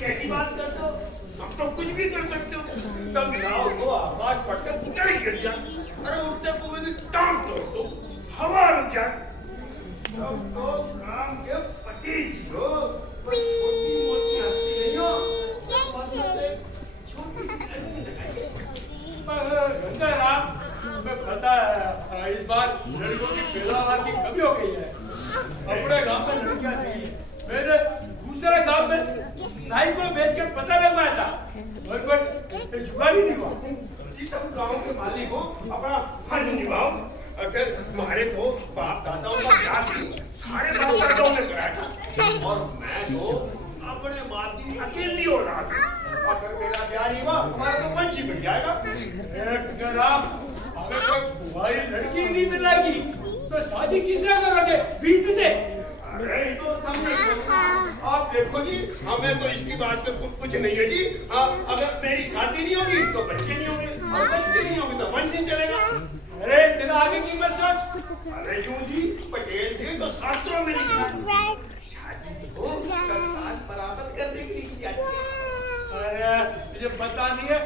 कैसी बात करते हो? हम तो कुछ भी कर सकते हो। तब नाव को आवाज पड़कर ऊपर ही गिर जाए, अरे उठते को टांग तोड़ दो, हवा रुक जाए। तब तो राम के पति जी हो, गंगाराम, तुम्हें पता है इस बार लड़कों की पैदावार की कमी हो गई है। अपने गांव में लड़कियां नहीं है, मैंने दूसरे गांव में नाई को बेचकर पता लगवाया था, और कोई जुगाड़ ही नहीं हुआ। जी तुम गांव के मालिक हो, अपना फर्ज निभाओ। अगर तुम्हारे तो बाप दादाओं का ब्याह सारे बाप दादाओं ने कराया था, और मैं तो अपने बाप की अकेली हो रहा था। अगर मेरा ब्याह नहीं हुआ, हमारा तो वंश ही मिट जाएगा। अगर आप अगर कोई तुम्हारी लड़की नहीं मिलेगी तो शादी किससे करोगे? बीत से? अरे ये तो तुमने आप देखो जी, हमें तो इसकी बात में कुछ नहीं है जी। अगर मेरी शादी नहीं होगी तो बच्चे नहीं होंगे, और बच्चे नहीं होंगे तो वंश नहीं चलेगा। अरे तेरा आगे की मत सोच। अरे क्यों जी, पटेल जी तो शास्त्रों में लिखा है शादी को सरकार बराबर करने के लिए किया जाता है। अरे मुझे पता नहीं है,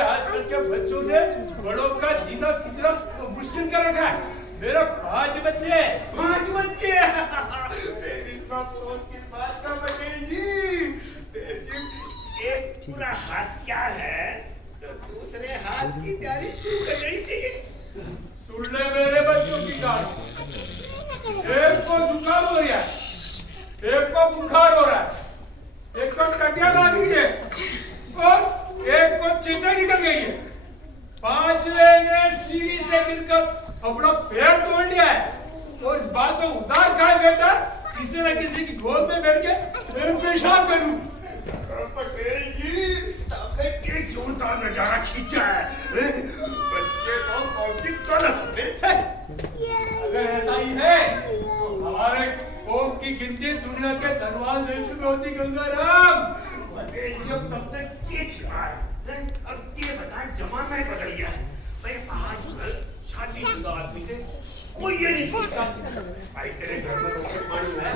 आजकल के बच्चों ने बड़ों का जीना कितना मुश्किल कर रखा है। मेरा 5 बच्चे। 5 बच्चे मेरी सोच की बात का पटेल जी, एक पूरा हाथ चार है तो दूसरे हाथ की तैयारी शुरू कर लेनी चाहिए। सुन ले मेरे बच्चों की कहानी। एक को जुकाम हो रहा है, एक को बुखार हो रहा है, एक को टटिया लग रही है, और एक को चींचा निकल गई है। 5वें ने सीढ़ी से गिरकर अपना पैर तोड़ लिया है, और इस बात में उधार खाए बेटा किसी न किसी की गोद में बैठ के पेशाब करूं। पटेल जी, आपने क्या जोरदार नजारा खींचा है। बच्चे तो कौन-सी गलत है। अगर ऐसा ही है तो हमारे कौम की गिनती दुनिया के धनवान देश में होती। गंगाराम पटेल जी, अब तब तक क्या छिपा है? अब ये बता, जमाना ही बदल गया है भाई। आजकल शादीशुदा आदमी से कोई ये नहीं सोचता भाई तेरे घर में रोटी पानी है,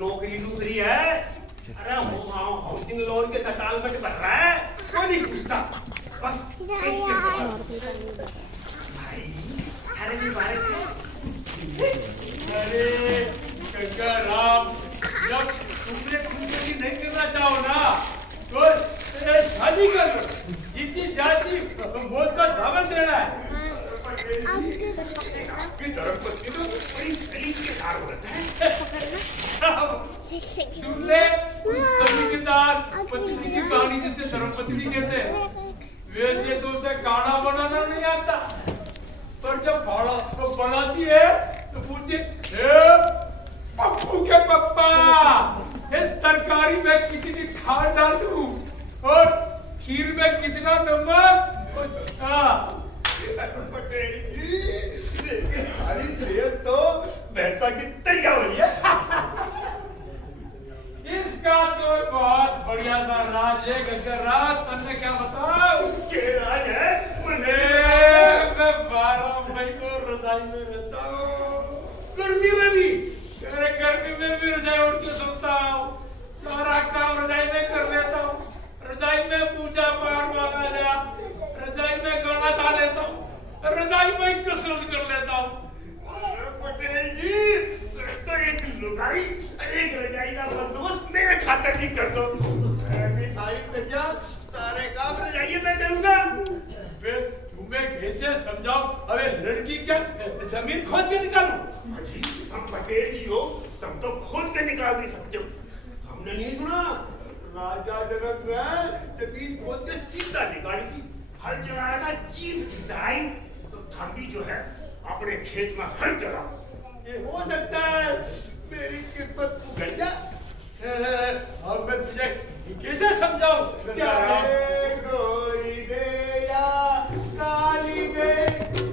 नौकरी है, अरे हाउसिंग लोन के तकाल में भर रहा है, कोई नहीं पूछता। बस भाई अरे भी बारे अरे गंगाराम, जब तुमने खुदकुशी नहीं करना चाहो ना तो शादी कर लो। जितनी जाति मौत का दामन देना है। आपकी धर्मपत्नी तो बड़ी सलीकेदार औरत है। सुन ले उस सलीकेदार पत्नी की कहानी जिसे धर्मपत्नी कहते हैं। वैसे तो उसे खाना बनाना नहीं आता, पर जब बनाती है तो पूछे, पप्पू के पप्पा, इस तरकारी में कितनी खाद डालूं और खीर में कितना नमक। पटेल जी, सारी सेहत तो भैंसा की तैयार हो रही है। इसका तो बहुत बढ़िया सा राज है गंगाराम, तुमने क्या बताओ? क्या राज है? मैं 12 महीने रजाई में रहता हूँ। गर्मी में भी? अरे गर्मी में भी रजाई उड़ के सोता हूँ, सारा काम रजाई में कर लेता हूँ। रजाई में पूजा पाठ वाला जा, रजाई में गाना गा लेता हूँ, रजाई में कसरत कर लेता हूँ। पटेल जी, तो एक लुगाई अरे एक रजाई का बंदोबस्त मेरे खातर भी कर दो। सारे काम रजाई में करूंगा। तुम्हें कैसे समझाओ? अबे लड़की क्या जमीन खोद के निकालूं? जी, हम पटेल जी हो, तुम तो खोद के निकाल नहीं सकते हो। हमने नहीं सुना राजा जनक ने जमीन खोद के सीधा निकाली थी, हल चलाया था, जीप सीधा आई तो हम भी जो है अपने खेत में हल चला। ये हो सकता है मेरी किस्मत उगल जाए। अब मैं तुझे कैसे समझाऊं? चाहे गोरी दे या काली दे,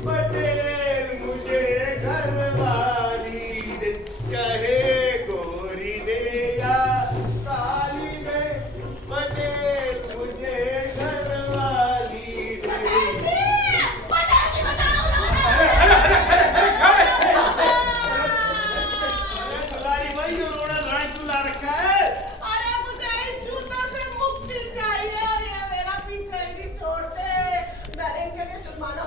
पटेल मुझे घरवाली दे। चाहे गोरी दे या काली दे, पटेल मुझे घरवाली दे। सलारी भाई जो रोड़ा लड़ाई चुला रखा है। अरे मुझे इन जूतों से मुक्ति चाहिए और ये मेरा पीछे ही नहीं छोड़ते। मैंने इनके लिए जुर्माना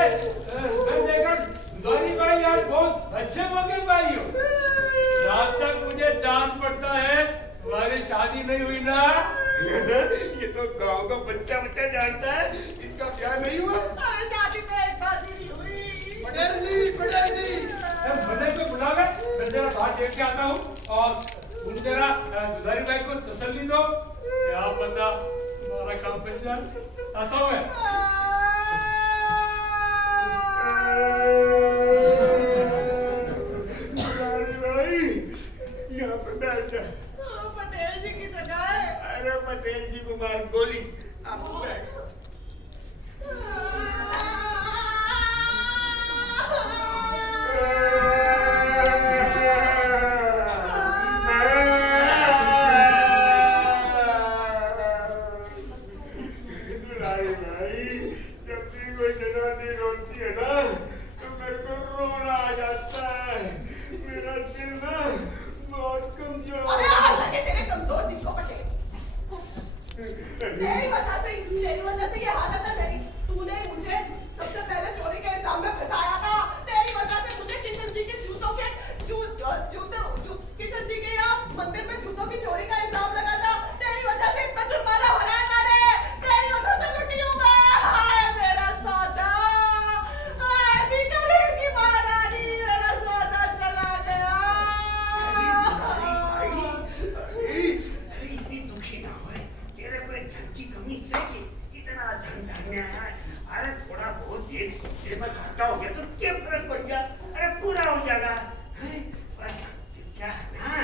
मैं देखा दुलारी भाई यार बहुत अच्छे मगर भाई हो। जहाँ तक मुझे जान पड़ता है तुम्हारी शादी नहीं हुई ना? ये तो गांव का बच्चा बच्चा जानता है, इसका ब्याह नहीं हुआ। अरे शादी तो एक बार भी नहीं हुई। पटेल जी, पटेल जी। बने को बुलावे, मैं तेरा बात देख के आता हूँ और तुम जरा दुलारी भाई को तसल्ली दो। क्या पता हमारा काम बन जाए। आता हूँ मैं। दुलारी भाई, यहाँ पे बैठ जा। पटेल जी की जगह है। अरे पटेल जी को मार गोली, आप बैठ। दुलारी भाई, जब भी कोई जनानी रोती है ना, तो मेरे को रोना आ जाता है। मेरा दिल ना बहुत कमजोर अरे है। हाथ लगे तेरे कमजोर दिल को पटेल। तेरी वजह से ये हालत है मेरी। तूने मुझे सबसे पहले चोरी के इल्जाम में फंसाया था। तेरी वजह से मुझे किशन जी के जूतों के किशन जी के यहाँ मंदिर में जूतों की चोरी का इल्जाम लगा था। तेरी वजह से इतना जुर्माना हो रहा है मेरे। तेरी वजह से लुटी हूँ मैं। हाय मेरा सौदा, हाय बीकानेर की महारानी, मेरा सौदा चला गया। अरे इतनी दुखी ना हो। तेरे को एक धन की कमी से कि इतना धन धन्य है। अरे थोड़ा बहुत एक हफ्ते में घाटा हो गया तो क्या फर्क पड़ गया? अरे पूरा हो जाएगा। पर क्या है ना,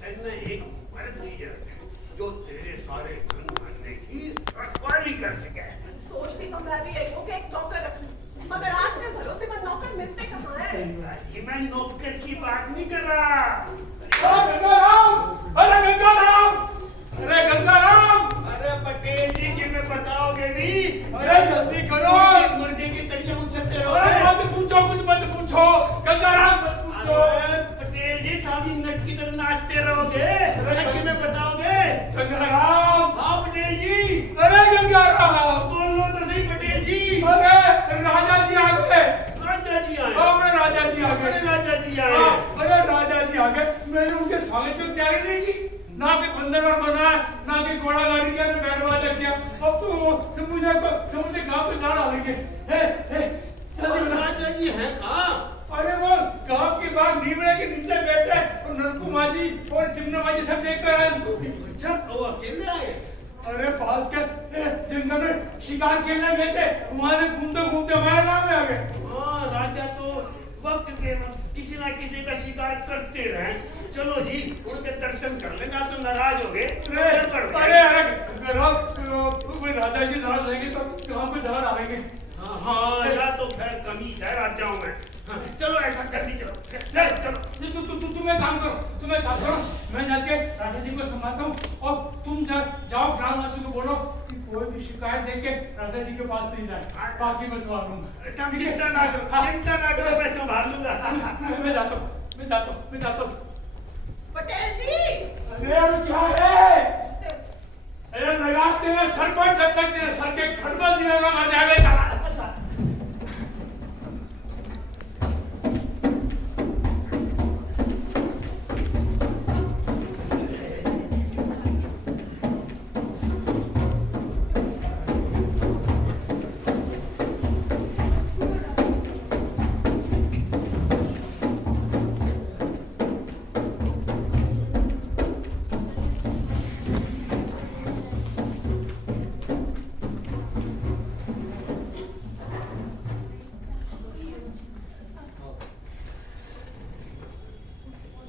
तन्ने एक मर्द की जरूरत है जो तेरे सारे धन भरने की रखवाली कर सके। सोचती तो मैं भी यही हूँ कि एक नौकर रखूं, मगर आज के भरोसेमंद नौकर मिलते कहाँ हैं? ये मैं नौकर की बात नहीं कर रहा। गंगाराम! अरे गंगाराम! अरे गंगाराम! अरे पटेल जी के में बताओगे भी? अरे जल्दी करो! मुर्गे की तरिया उछलते अरे रहोगे। मत पूछो, कुछ मत पूछो। गंगाराम मत पूछो। अरे पटेल जी खाली नट की तरह नाचते रहोगे। कि में बताओगे? गंगाराम! हाँ पटेल जी। अरे गंगाराम! बोलो तो सही पटेल जी। अरे राजा जी आ गए। राजा जी आए। अपने राजा जी आ गए। अपने राजा जी आए। अरे राजा जी आ गए। मैंने उनके स्वागत की तैयारी नहीं की। ना के बंदर बनाया, ना के घोड़ा गाड़ी किया, ना बैरवाजा किया। अब तो मुझे गांव को जाना होंगे। राजा जी हैं कहाँ? अरे वो गांव के बाहर नीमड़े के नीचे बैठे और नलकू माजी और चिमना माजी सब देख कर आए उनको। अच्छा, वो अकेले आए? अरे पास के जंगल में शिकार खेलने गए थे, वहां से घूमते घूमते हमारे गांव में आ गए। हाँ, राजा तो वक्त पे किसी ना किसी का शिकार करते रहे। चलो जी, उनके दर्शन कर लेना तो नाराज हो गए। अरे राजा जी नाराज रहेंगे तो वहां पे डर आएंगे। हाँ, या तो खैर कमी है राजाओं में। हाँ, चलो ऐसा जल्दी चलो। तुम्हें काम करो, मैं जाके राजा जी को संभालता हूँ और तुम जाओ ग्रामवासी को बोलो कि कोई भी शिकायत देके राजा जी के पास नहीं जाए। बाकी मैं संभाल लूंगा। चिंता ना करो, मैं संभाल लूंगा। मैं जाता हूँ। पटेल जी! अरे क्या है? अरे लगा तेरे सर पर जब तक तेरे सर के खटबल दिलेगा मर जाएगा। चला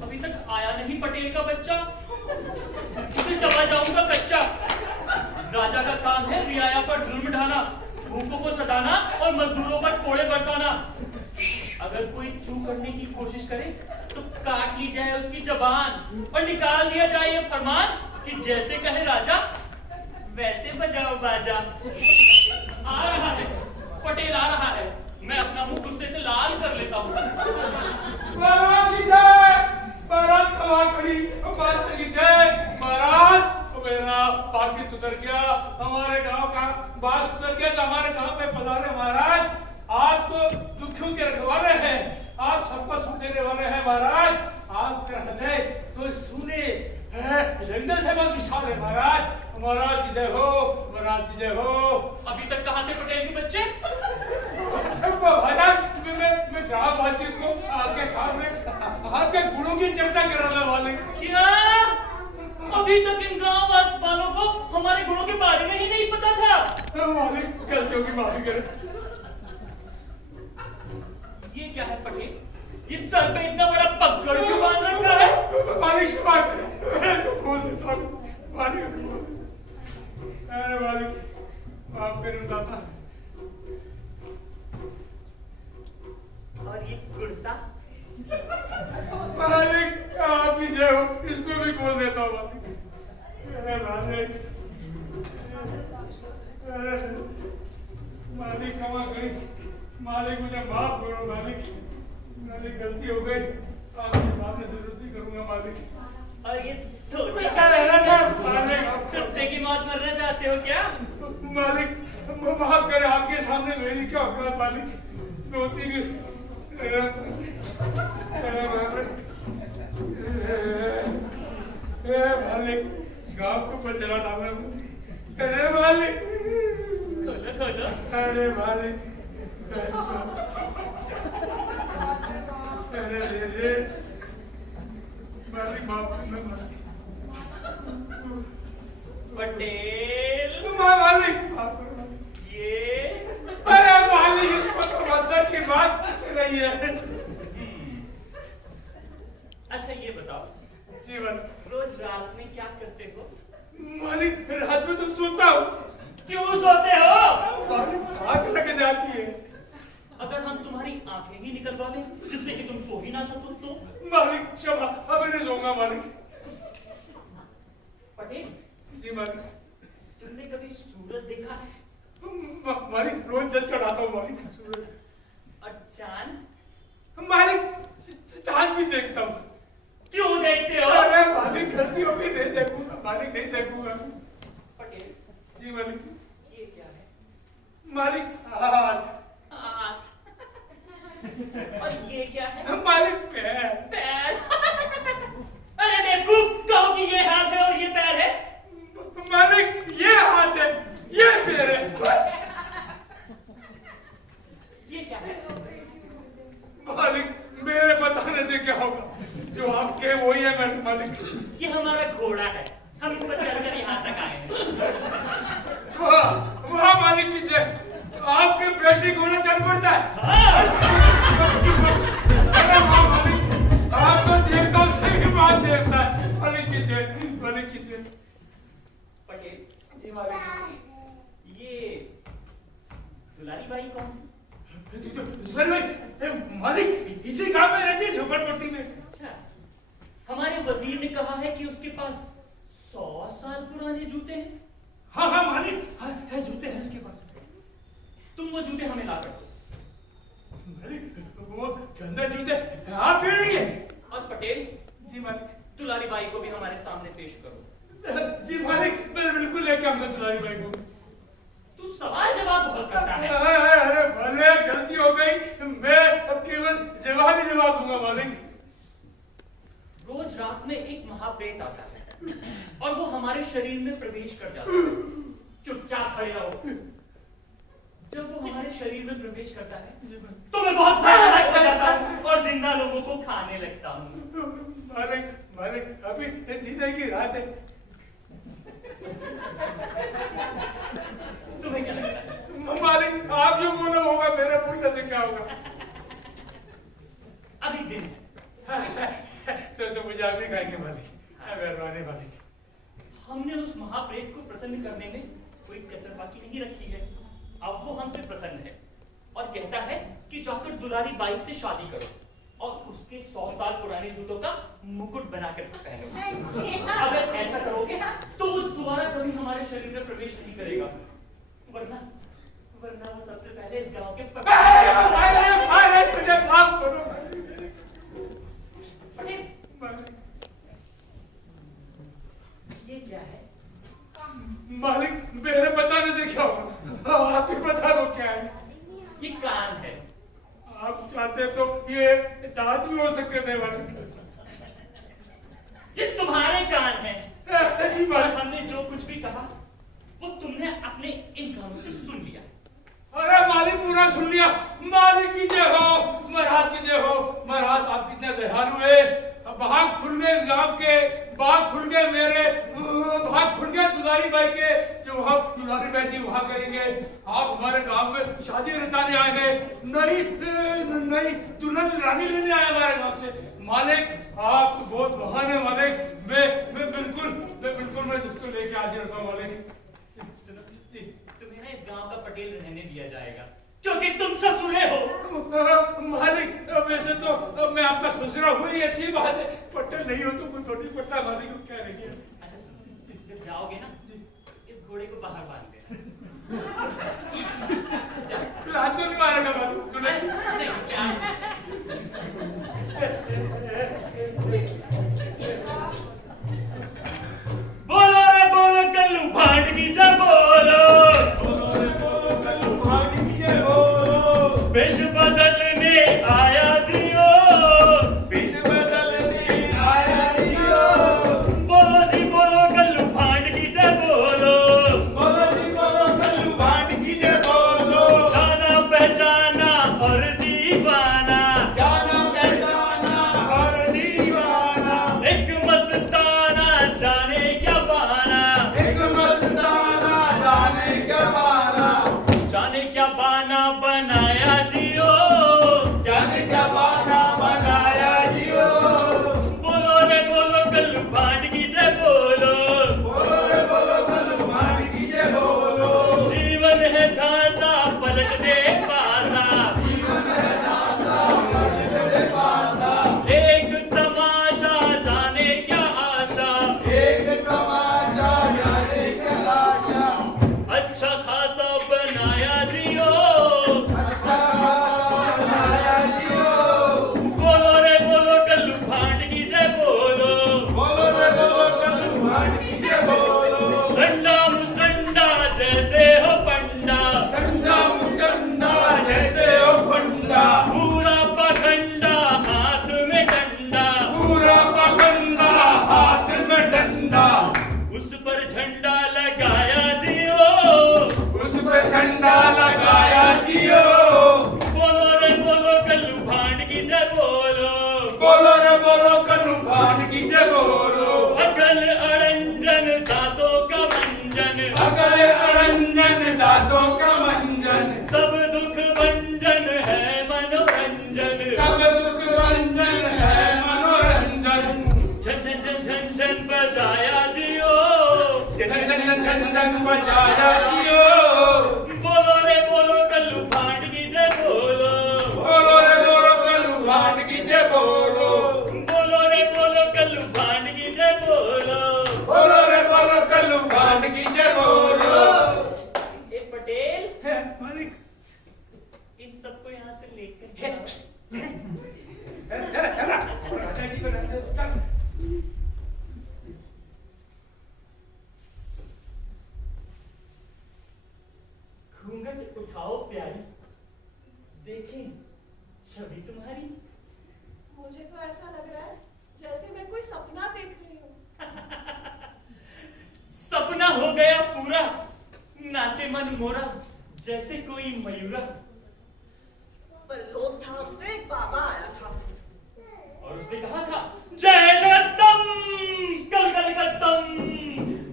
अभी तक आया नहीं पटेल का बच्चा, इसे चबा जाऊंगा कच्चा। राजा का काम है रियाया पर जुल्म ढाना, भूखों को सताना और मजदूरों पर कोड़े बरसाना। अगर कोई चूक करने की कोशिश करे तो काट ली जाए उसकी जबान और निकाल दिया जाए ये फरमान कि जैसे कहे राजा वैसे बजाओ बाजा। आ रहा है पटेल, आ रहा है। मैं अपना मुंह गुस्से से लाल कर लेता हूँ। महाराज मेरा भाग्य सुधर गया, हमारे गांव का बात सुधर गया। हमारे गांव पे पधारे महाराज, आप गांव वासियों को आपके सामने आपके गुणों की चर्चा कर रहा था मालिक। क्या? अभी तक इन गांव वालों को हमारे गुणों के बारे में ही नहीं पता था। मालिक गलतियों की माफी करें। ये क्या है पटेल? इस सर पे इतना बड़ा पकड़ क्यों बांध रखा है? मालिक क्षमा करें, बोल देता हूँ मालिक। अरे मालिक माफ करें दाता। और ये कुर्ता? मालिक आप ही जो हो, इसको भी खोल देता हूँ मालिक। अरे मालिक, अरे मालिक क्षमा करें मालिक, मुझे माफ करो मालिक, मालिक गलती हो गई, आपकी माफी जरूर ही करूंगा मालिक। और ये धोती क्या रहना था मालिक? कुत्ते की मौत मरना चाहते हो क्या? मालिक माफ करें, आपके सामने मेरी क्या औकात मालिक, धोती भी मालिक गांव को बचरा डालना। अरे मालिक, खोलो खोलो। अरे मालिक, अरे ले मालिक माफ करना मालिक। पटेल मालिक माफ करो मालिक। ये अरे मालिक, इसको तो मतलब की बात पूछ रही है। अच्छा ये बताओ, जीवन रोज रात में क्या करते हो? मालिक रात में तो सोता हूँ। क्यों सोते हो? मालिक आंख लग जाती है। अगर हम तुम्हारी आंखें ही निकलवा दें जिससे कि तुम सो ही ना सको तो? मालिक क्षमा, अब नहीं सोऊंगा मालिक। पटेल जी मालिक। तुमने कभी सूरज देखा है? मालिक रोज जल चढ़ाता हूँ मालिक सूरज। और चांद? मालिक चांद भी देखता हूँ। क्यों देखते हो? अरे मालिक गलती हो गई, नहीं देखूंगा मालिक, नहीं देखूंगा। पटेल जी मालिक। ये क्या है? मालिक हाथ। हाथ। और ये क्या है? मालिक पैर। पैर। अरे बेवकूफ, कहो कि ये हाथ है और ये पैर है। मालिक ये हाथ है, ये पैर है, बस। ये क्या है? मालिक मेरे बताने से क्या होगा, जो आप कहे वही है मेरे मालिक। ये हमारा घोड़ा है, हम इस पर चढ़कर यहाँ तक आए हैं। वाह वाह मालिक की जय, आपके बेटी घोड़ा चल पड़ता है। हाँ। अरे वाह मालिक, आप तो देवताओं से भी मान देवता है। मालिक की जय, मालिक की जय। पटेल जी मालिक। ये दुलारी बाई कौन? अरे भाई मालिक इसी गांव में रहती है, झोपड़पट्टी में। अच्छा, हमारे वजीर ने कहा है कि उसके पास 100 साल पुराने जूते हैं। हाँ हाँ मालिक, हाँ है, जूते हैं उसके पास। तुम वो जूते हमें ला कर दो। मालिक वो गंदा जूते आप पहनेंगे? और पटेल जी मालिक। दुलारी बाई को भी हमारे सामने पेश करो। जी मालिक, मैं बिल्कुल लेके आऊंगा दुलारी बाई को। तू सवाल जवाब बहुत करता है। अरे भले गलती हो गई, मैं अब केवल जवाब ही जवाब दूंगा मालिक। रोज रात में एक महाप्रेत आता है और वो हमारे शरीर में प्रवेश कर जाता है। चुपचाप खड़े रहो। जब वो हमारे शरीर में प्रवेश करता है तो मैं बहुत भयानक हो जाता हूँ और जिंदा लोगों को खाने लगता हूँ। मालिक मालिक अभी दिन की रात है। तुम्हें क्या लगता है? मालिक आप जो बोलो होगा, मेरे बोलने से क्या होगा? अभी दिन है। तो मुझे आप भी खाएंगे मालिक। मेहरबानी मालिक। हमने उस महाप्रेत को प्रसन्न करने में कोई कसर बाकी नहीं रखी है। अब वो हमसे प्रसन्न है और कहता है कि जाकर दुलारी बाई से शादी करो और उसके 100 साल पुराने जूतों का मुकुट बनाकर पहनो। अगर ऐसा करोगे तो वो दोबारा कभी हमारे शरीर में प्रवेश नहीं करेगा, वरना वो सबसे पहले इस गांव के मुझे माफ करो पटेल। ये क्या है? मालिक मेरे बताने से क्या होगा, आप ही बता दो क्या है। ये कान है। आप चाहते तो ये दांत भी हो सकते थे मालिक। ये तुम्हारे कान है। जी और मालिक। हमने जो कुछ भी कहा वो तुमने अपने इन कानों से सुन लिया। अरे मालिक पूरा सुन लिया। मालिक की जय हो, महाराज की जय हो। महाराज आप कितने दयालु है। भाग खुल गए इस गांव के, भाग खुल गए मेरे, भाग खुल गए दुलारी भाई के, जो हम दुलारी भाई से विवाह करेंगे। आप हमारे गांव में शादी रचाने आए हैं, नहीं दुल्हन रानी लेने आए हमारे गांव से। मालिक आप बहुत महान है मालिक। मैं बिल्कुल मैं जिसको लेके हाजिर रहता हूँ मालिक। सुनो, तुम्हें ना इस गांव का पटेल रहने दिया जाएगा क्योंकि तुम ससुरे हो। मालिक वैसे तो मैं आपका ससुरा हूँ, ही अच्छी बात है। पटेल नहीं हो तो कोई थोड़ी पड़ता मालिक को क्या रहिए। अच्छा सुनो, जब जाओगे ना इस घोड़े को बाहर बांध देना। हाथ तो नहीं मारेगा मालिक। बोलो रे बोलो कल्लू भांड की जय बोलो, विष बदलने आया जियो, विष बदलने आया जियो। बोलो जी बोलो कल्लू भांड की जय बोलो, बोलो जी बोलो कल्लू भांड की जय बोलो। जाना पहचाना और दीवाना, जाना पहचाना और दीवाना, एक मस्ताना जाने क्या बाना, एक मस्ताना जाने क्या बाना, जाने क्या बाना बनाया जियो, जाने क्या बाना बनाया जियो। बोलो रे बोलो कल्लू भांड की जय बोलो, बोलो रे बोलो कल्लू भांड की जय बोलो। जीवन है झांसा पलट दे पासा, जीवन है झांसा पलट दे पासा, एक तमाशा जाने क्या आशा, एक तमाशा जाने क्या आशा। अच्छा खासा बनाया जियो, अच्छा बनाया जियो। बोलो रे बोलो कल्लू भांड की जय बोलो, बोलो रे बोलो कल्लू भांड की जय बोलो। झंडा मुस्टंडा जैसे हो पंडा, संडा मुंडा जैसे हो पंडा, पूरा पखंडा हाथ में डंडा, पूरा पखंडा हाथ में डंडा, उस पर झंडा लगाया जियो, उस पे झंडा लगाया जियो। बोलो रे बोलो कल्लू भांड की जय बोलो, बोलो रे बोलो कल्लू भांड की जय बोलो। अकल अड़ंजन दांतों का मंजन, अगले अरंजन दांतों का मंजन, सब दुख भंजन है मनोरंजन, सब दुख रंजन है मनोरंजन। झन झन झन झन झन बजाया जियो, जन जन जन जन जन बजाया जियो। बोलो रे बोलो कल्लू भांड की जय बोलो, बोलो रे बोलो कल्लू भांड की जय बोलो। बोलो रे बोलो कल्लू भांड की जय बोलो। बोलो रे बोलो कल्लू भांड की जय बोलो। ए पटेल, है मालिक। इन सबको यहाँ से लेकर जाओ। राजा जी को रहने घूंघट उठाओ प्यारी, देखें छवि तुम्हारी। मुझे तो ऐसा लग रहा है जैसे मैं कोई सपना देख रही हूँ। सपना हो गया पूरा, नाचे मन मोरा जैसे कोई मयूरा। पर लोक धाम से एक बाबा आया था और उसने कहा था जय जगत्तम कल कल गत्तम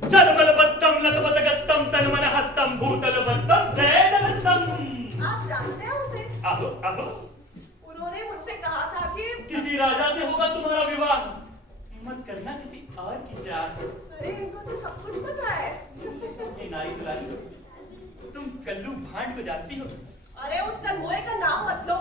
चल बल बत्तम लत बत गत्तम तन मन हत्तम भूतल बत्तम जय जगत्तम। आप जानते हैं उसे? आहो आहो, उन्होंने मुझसे कहा था कि किसी राजा से होगा तुम्हारा विवाह, मत करना किसी और की चाह। अरे इनको तो सब कुछ पता है। ये नारी दुलारी, तुम कल्लू भांड को जानती हो? अरे उस कलमोए का नाम मत लो,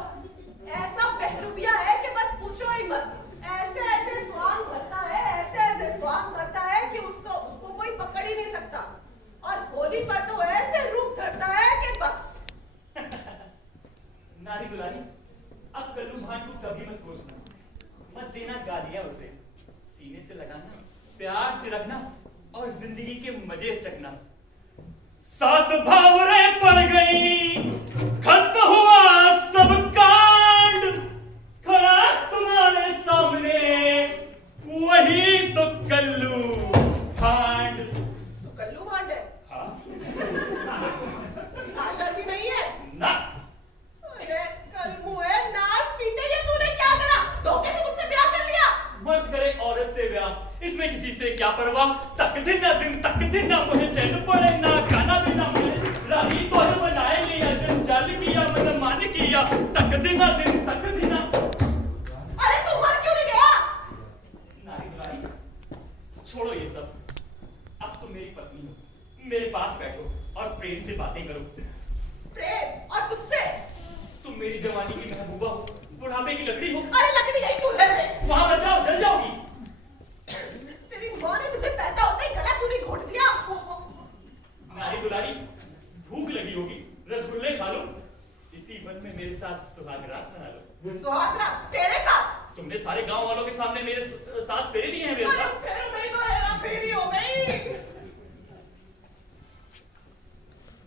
ऐसा बहरूपिया है कि बस पूछो ही मत। ऐसे ऐसे स्वांग भरता है, ऐसे ऐसे स्वांग भरता है कि उसको कोई पकड़ ही नहीं सकता। और होली पर तो ऐसे रूप धरता है कि बस। नारी दुलारी, अब कल्लू भांड को कभी मत कोसना, मत देना गालियां उसे, सीने से लगाना, प्यार से रखना और जिंदगी के मजे चखना। सात भावरे पड़ गई, खत्म हुआ सब कांड, खड़ा तुम्हारे सामने वही तो कल्लू भांड। तो कल्लू भांड है, हाँ आशा जी नहीं है। ना, अरे कलमुए नाच पीट क्या परवाह तक दिन ना मुझे चैन पड़े ना खाना भी ना मिले रानी तो है बनाए लिया जंजाल किया मन मान किया तक दिन अरे तू मर क्यों नहीं गया? नारी दुलारी छोड़ो ये सब अब तुम मेरी पत्नी हो मेरे पास बैठो और प्रेम से बातें करो प्रेम और तुझसे? तुम मेरी जवानी की महबूबा हो बुढ़ापे की लकड़ी हो अरे लकड़ी गई चूल्हे में। वहां बचाओ जल जाओगी तेरी माँ ने तुझे पैदा होते ही गला चूड़ी घोट दिया। नारी दुलारी भूख लगी होगी रसगुल्ले खा लो इसी वन में मेरे साथ सुहाग रात मना लो। सुहाग रात तेरे साथ? तुमने सारे गांव वालों के सामने मेरे साथ फेरे लिए हैं मेरे अरे साथ। फिर मेरी तो हेरा फेरी हो गई।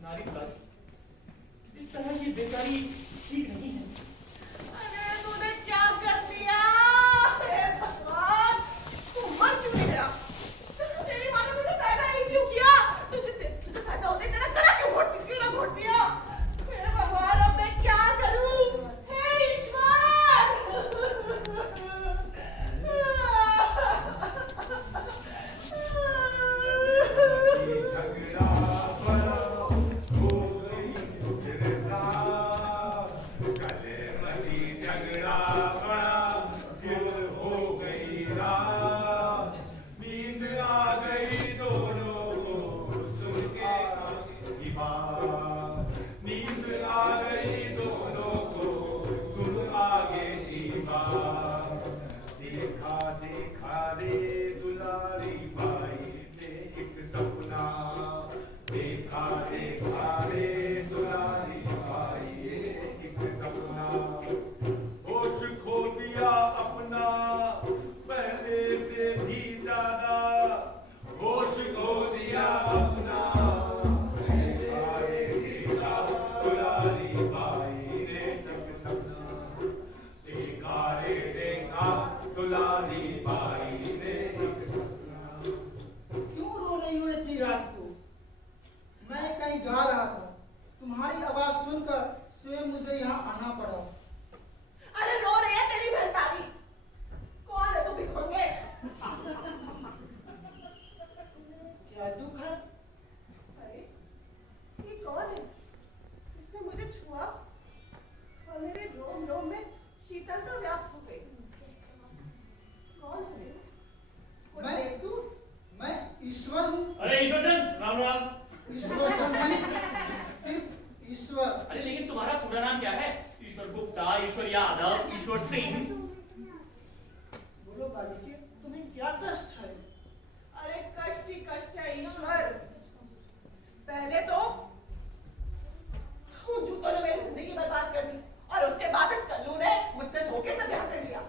नारी दुलारी इस तरह की बेचारी ठीक नहीं है। अरे तूने क्या कर दिया? हे भगवान तू मर क्यों नहीं गया? तेरी माँ ने तुझे पैदा ही क्यों किया? तुझे पैदा होते ही तेरा गला क्यों घोट दिया? हे भगवान अब मैं क्या करूं? हे ईश्वर! झगड़ा बड़ा हो गई झगड़ा गले मची झगड़ा बड़ा फिर हो गई रात नींद आ गई दोनों को सुन के आगे बात नींद आ गई दोनों को सुन आगे की बात देखा रे दुलारी बाई ने एक सपना देखा रे दुलारी बाई ने एक सपना होश खो दिया अपना पहले से भी ज्यादा होश खो दिया अपना देखा रे दुलारी बाई ने एक सपना देखा दुलारी बाई ने एक सपना। क्यों रो रही हो इतनी रात को? मैं कहीं जा रहा था तुम्हारी आवाज सुनकर स्वयं मुझे यहाँ आना पड़ा। अरे रो रही है तेरी महतारी। कौन है तू भिखमंगे? क्या दुख है? अरे ये कौन है? इसने मुझे छुआ और मेरे रोम रोम में शीतलता व्याप्त हो गई। कौन है? कोई मैं- देवदूत? मैं ईश्वर हूँ। अरे ईश्वरचंद राम राम। ईश्वर का नहीं सिर्फ ईश्वर। अरे लेकिन तुम्हारा पूरा नाम क्या है? ईश्वर गुप्ता ईश्वर यादव ईश्वर सिंह। बोलो बालिके तुम्हें क्या कष्ट है? अरे कष्ट ही कष्ट है ईश्वर। पहले तो उन जूतों ने मेरी जिंदगी बर्बाद कर दी और उसके बाद इस कल्लू ने मुझसे धोखे से ब्याह कर लिया।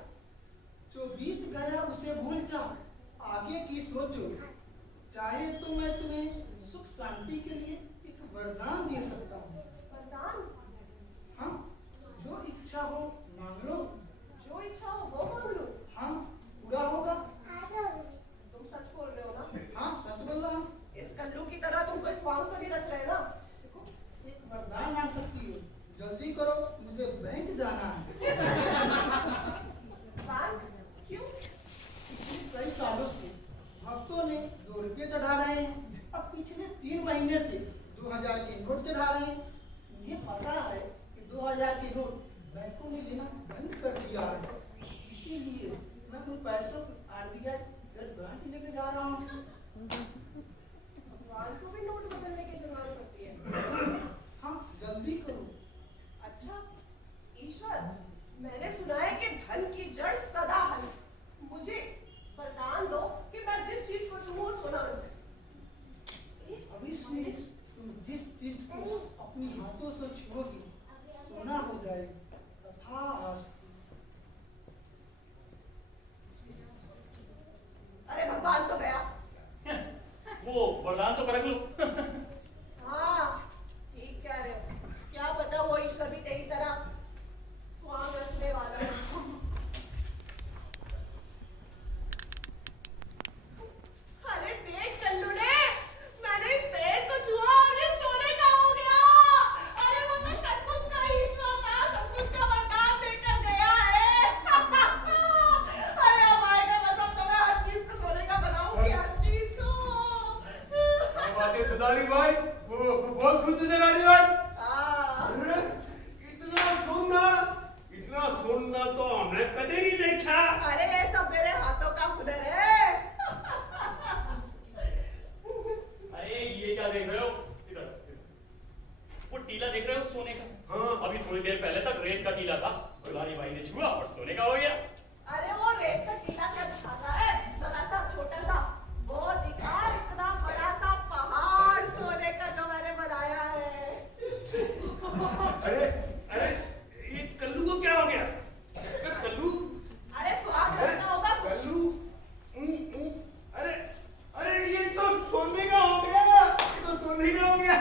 जो बीत गया उसे भूल जाओ आगे की सोचो। चाहे तो मैं तुम्हें सुख शांति के लिए एक वरदान दे सकता हूँ। वरदान? हाँ जो इच्छा हो मांग लो। जो इच्छा हो वो मांग लो। हाँ पूरा होगा। तुम सच बोल रहे हो ना? हाँ सच बोल रहा हूँ। इस कल्लू की तरह तुम कोई स्वांग तो नहीं रच रहे ना? देखो एक वरदान मांग सकती हो। जल्दी करो मुझे बैंक जाना है। बैंक? क्यों? पिछले कई सालों से भक्तों ने 2 रुपये चढ़ा रहे हैं। अब पिछले 3 महीने से 2000 के नोट चढ़ा रहे हैं। उन्हें पता है कि 2000 के नोट बैंकों ने लेना बंद कर दिया है। इसीलिए मैं उन पैसों को RBI ब्रांच लेके जा रहा हूँ। भगवान को भी नोट बदलने की जरूरत पड़ती है। हाँ जल्दी करो। अच्छा ईश्वर मैंने सुना है कि धन की जड़ सदा हरी। मुझे वरदान दो कि मैं जिस चीज को छूऊं वो सोना बन जाए। भविष्य में तुम जिस चीज को अपनी हाथों से छुओगी सोना हो जाएगी। तथास्तु। अरे भगवान तो गया। वो वरदान तो कर लो सोना तो हमने कदे नहीं देखा। अरे ये सब मेरे हाथों का हुनर है। अरे ये क्या देख रहे हो? इधर वो टीला देख रहे हो सोने का? हाँ। अभी थोड़ी देर पहले तक रेत का टीला था, दुलारी बाई ने छुआ और सोने का हो गया। अरे वो रेत का टीला क्या दिखाता है? जरा सा छोटा सा, वो दिखा इतना बड़ा सा पहाड़ सोने का जो मैंने बनाया है। अरे अरे ये कल्लू को क्या हो गया? कल्लू अरे सुहाग रखना होगा कुछ। कल्लू अरे अरे ये तो सोने का हो गया, ये तो सोने का हो गया।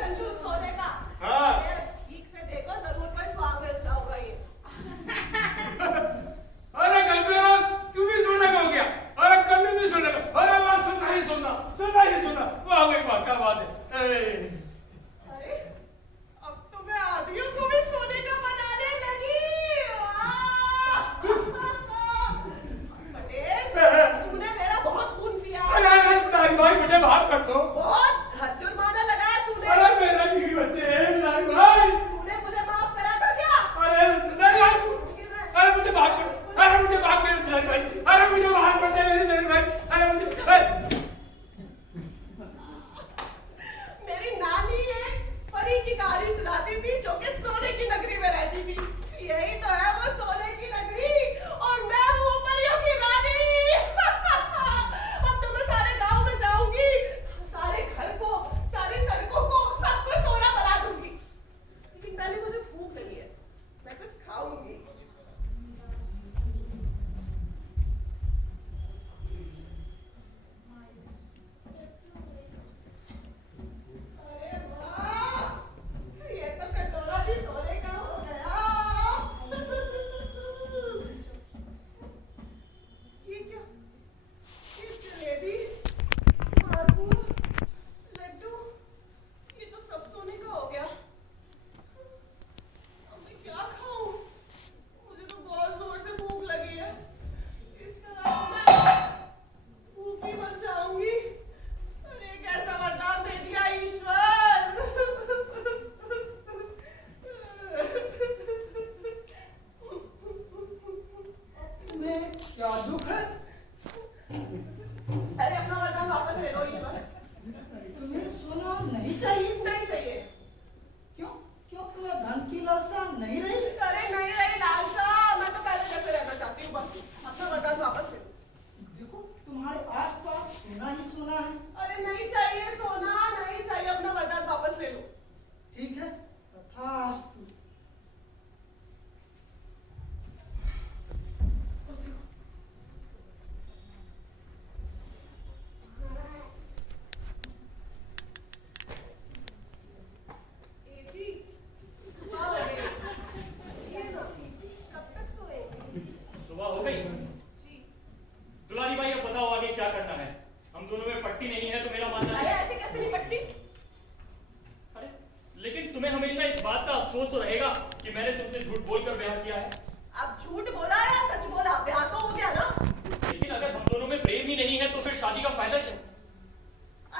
कल्लू सोने का। हाँ। अरे ठीक से देखो, जरूर कोई सुहाग रचना होगा ये। अरे गंगाराम, तू भी सोने का हो गया? अरे कल्लू भी सोने का? अरे वाह, सुनना ही सुनना, सुनना ही सुनना। वाह भाई वाह, क्या बात है। अरे अब तो मैं आदमियों को भी सोने का बनाने लगी। पटेल, तुमने मेरा बहुत खून पिया। अरे दुलारी भाई, मुझे माफ कर दो। बहुत हद जुर्माना लगाया तूने। अरे मेरा बीवी बच्चे हैं दुलारी भाई। तूने मुझे माफ करा था क्या? अरे नहीं यार, अरे मुझे माफ कर, अरे मुझे माफ कर दुलारी भाई, अरे मुझे माफ कर दे मेरे दुलारी भाई, अरे मुझे मेरी नानी एक परी की कहानी सुनाती थी जो कि सोने की नगरी में रहती थी। यही तो है वो सोने की नगरी, और मैं हूँ परियों की रानी। अब तो मैं सारे गांव में जाऊंगी, सारे घर को, सारी सड़कों को, सबको सोना बना दूंगी। लेकिन पहले मुझे भूख लगी है, मैं कुछ खाऊंगी। अरे वाह, ये तो कटोरा भी सोने का हो गया। ये क्या? ये जलेबी, मालपुआ, लड्डू, ये तो सब सोने का हो गया। अब मैं क्या खाऊं? मुझे तो बहुत जोर से भूख लगी है। इसके अलावा मैं भूख ही मर जाऊंगी। अरे कैसा वरदान दे दिया ईश्वर। तुम्हें क्या दुख है? अरे अपना वरदान वापस ले लो ईश्वर। तुम्हें सोना नहीं चाहिए? नहीं चाहिए। क्यों? क्यों तुम्हें धन की लालसा नहीं रही? अरे नहीं रही लालसा, मैं तो पहले जैसे रहना चाहती हूँ बस। अपना वरदान वापस ले लो। देखो तुम्हारे आसपास सोना ही सोना है। अरे नहीं चाहिए सोना, नहीं चाहिए, अपना वरदान वापस ले लो। ठीक है, तथास्तु। ए जी, सुबह हो गई। ये ना, कब तक सोएंगे? सुबह हो गई। जी। दुलारी भाई, अब बताओ आगे क्या करना है? हम दोनों में पट्टी नहीं है तो मेरा मानना अरे है। ऐसे कैसे निपटती? अरे लेकिन तुम्हें हमेशा इस बात का अफसोस तो रहेगा कि मैंने तुमसे झूठ बोलकर ब्याह किया है। अब झूठ बोला या सच बोला, ब्याह तो हो गया ना। लेकिन अगर हम दोनों में प्रेम ही नहीं है तो फिर शादी का फायदा क्या?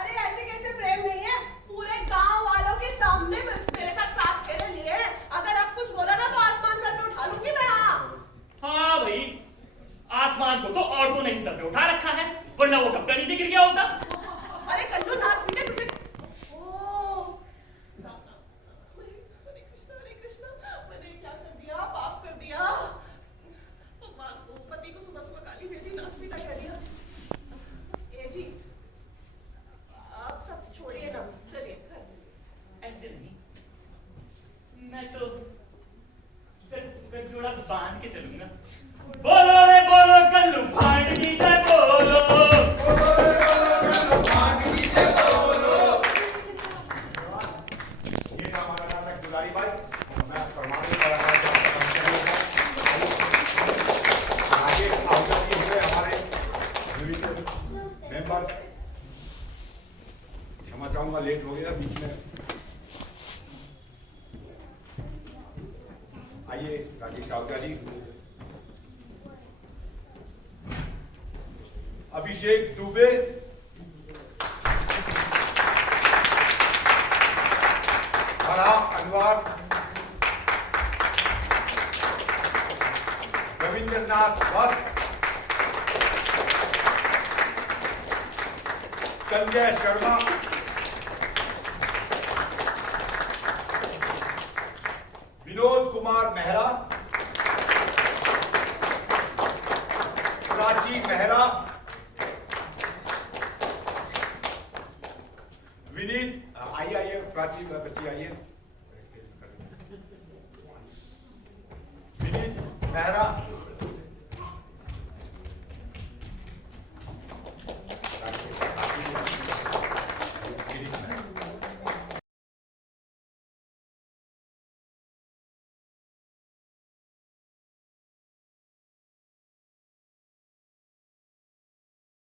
अरे ऐसे कैसे प्रेम नहीं है? पूरे गांव वालों के सामने मेरे साथ साथ फेरे लिए हैं। अगर अब कुछ बोला ना तो आसमान सर पे उठा लूंगी मैं। हाँ भाई, आसमान को तो औरतों ने ही सर पे उठा रखा है, वरना वो कब का नीचे गिर गया होता। अरे कल्लू नाच पीटे तुझे। ओ हरे कृष्णा, मैंने क्या कर दिया? पाप कर दिया। भगवान को, पति को सुबह सुबह गाली दे दी, नाच पीटा कह दिया। ए जी, अब सब छोड़िए ना, चलिए घर चलिए। ऐसे नहीं, मैं तो गठजोड़ा बांध के चलूंगा। बोलो रे बोलो कल्लू भांड की जय बोलो। ये था हमारा नाटक दुलारी बाई। मैं प्रमाण कराना चाहता हूं। आगे आवश्यक हुए हमारे मेंबर, क्षमा चाहूंगा लेट हो गया बीच में। आइए राजेश सावका जी, अभिषेक दुबे, फराह अनवर, रविंद्रनाथ वत्स, संजय शर्मा, विनोद कुमार मेहरा, प्राची मेहरा, विनीत, आइए प्राची बच्ची आइए, विनीत मेहरा,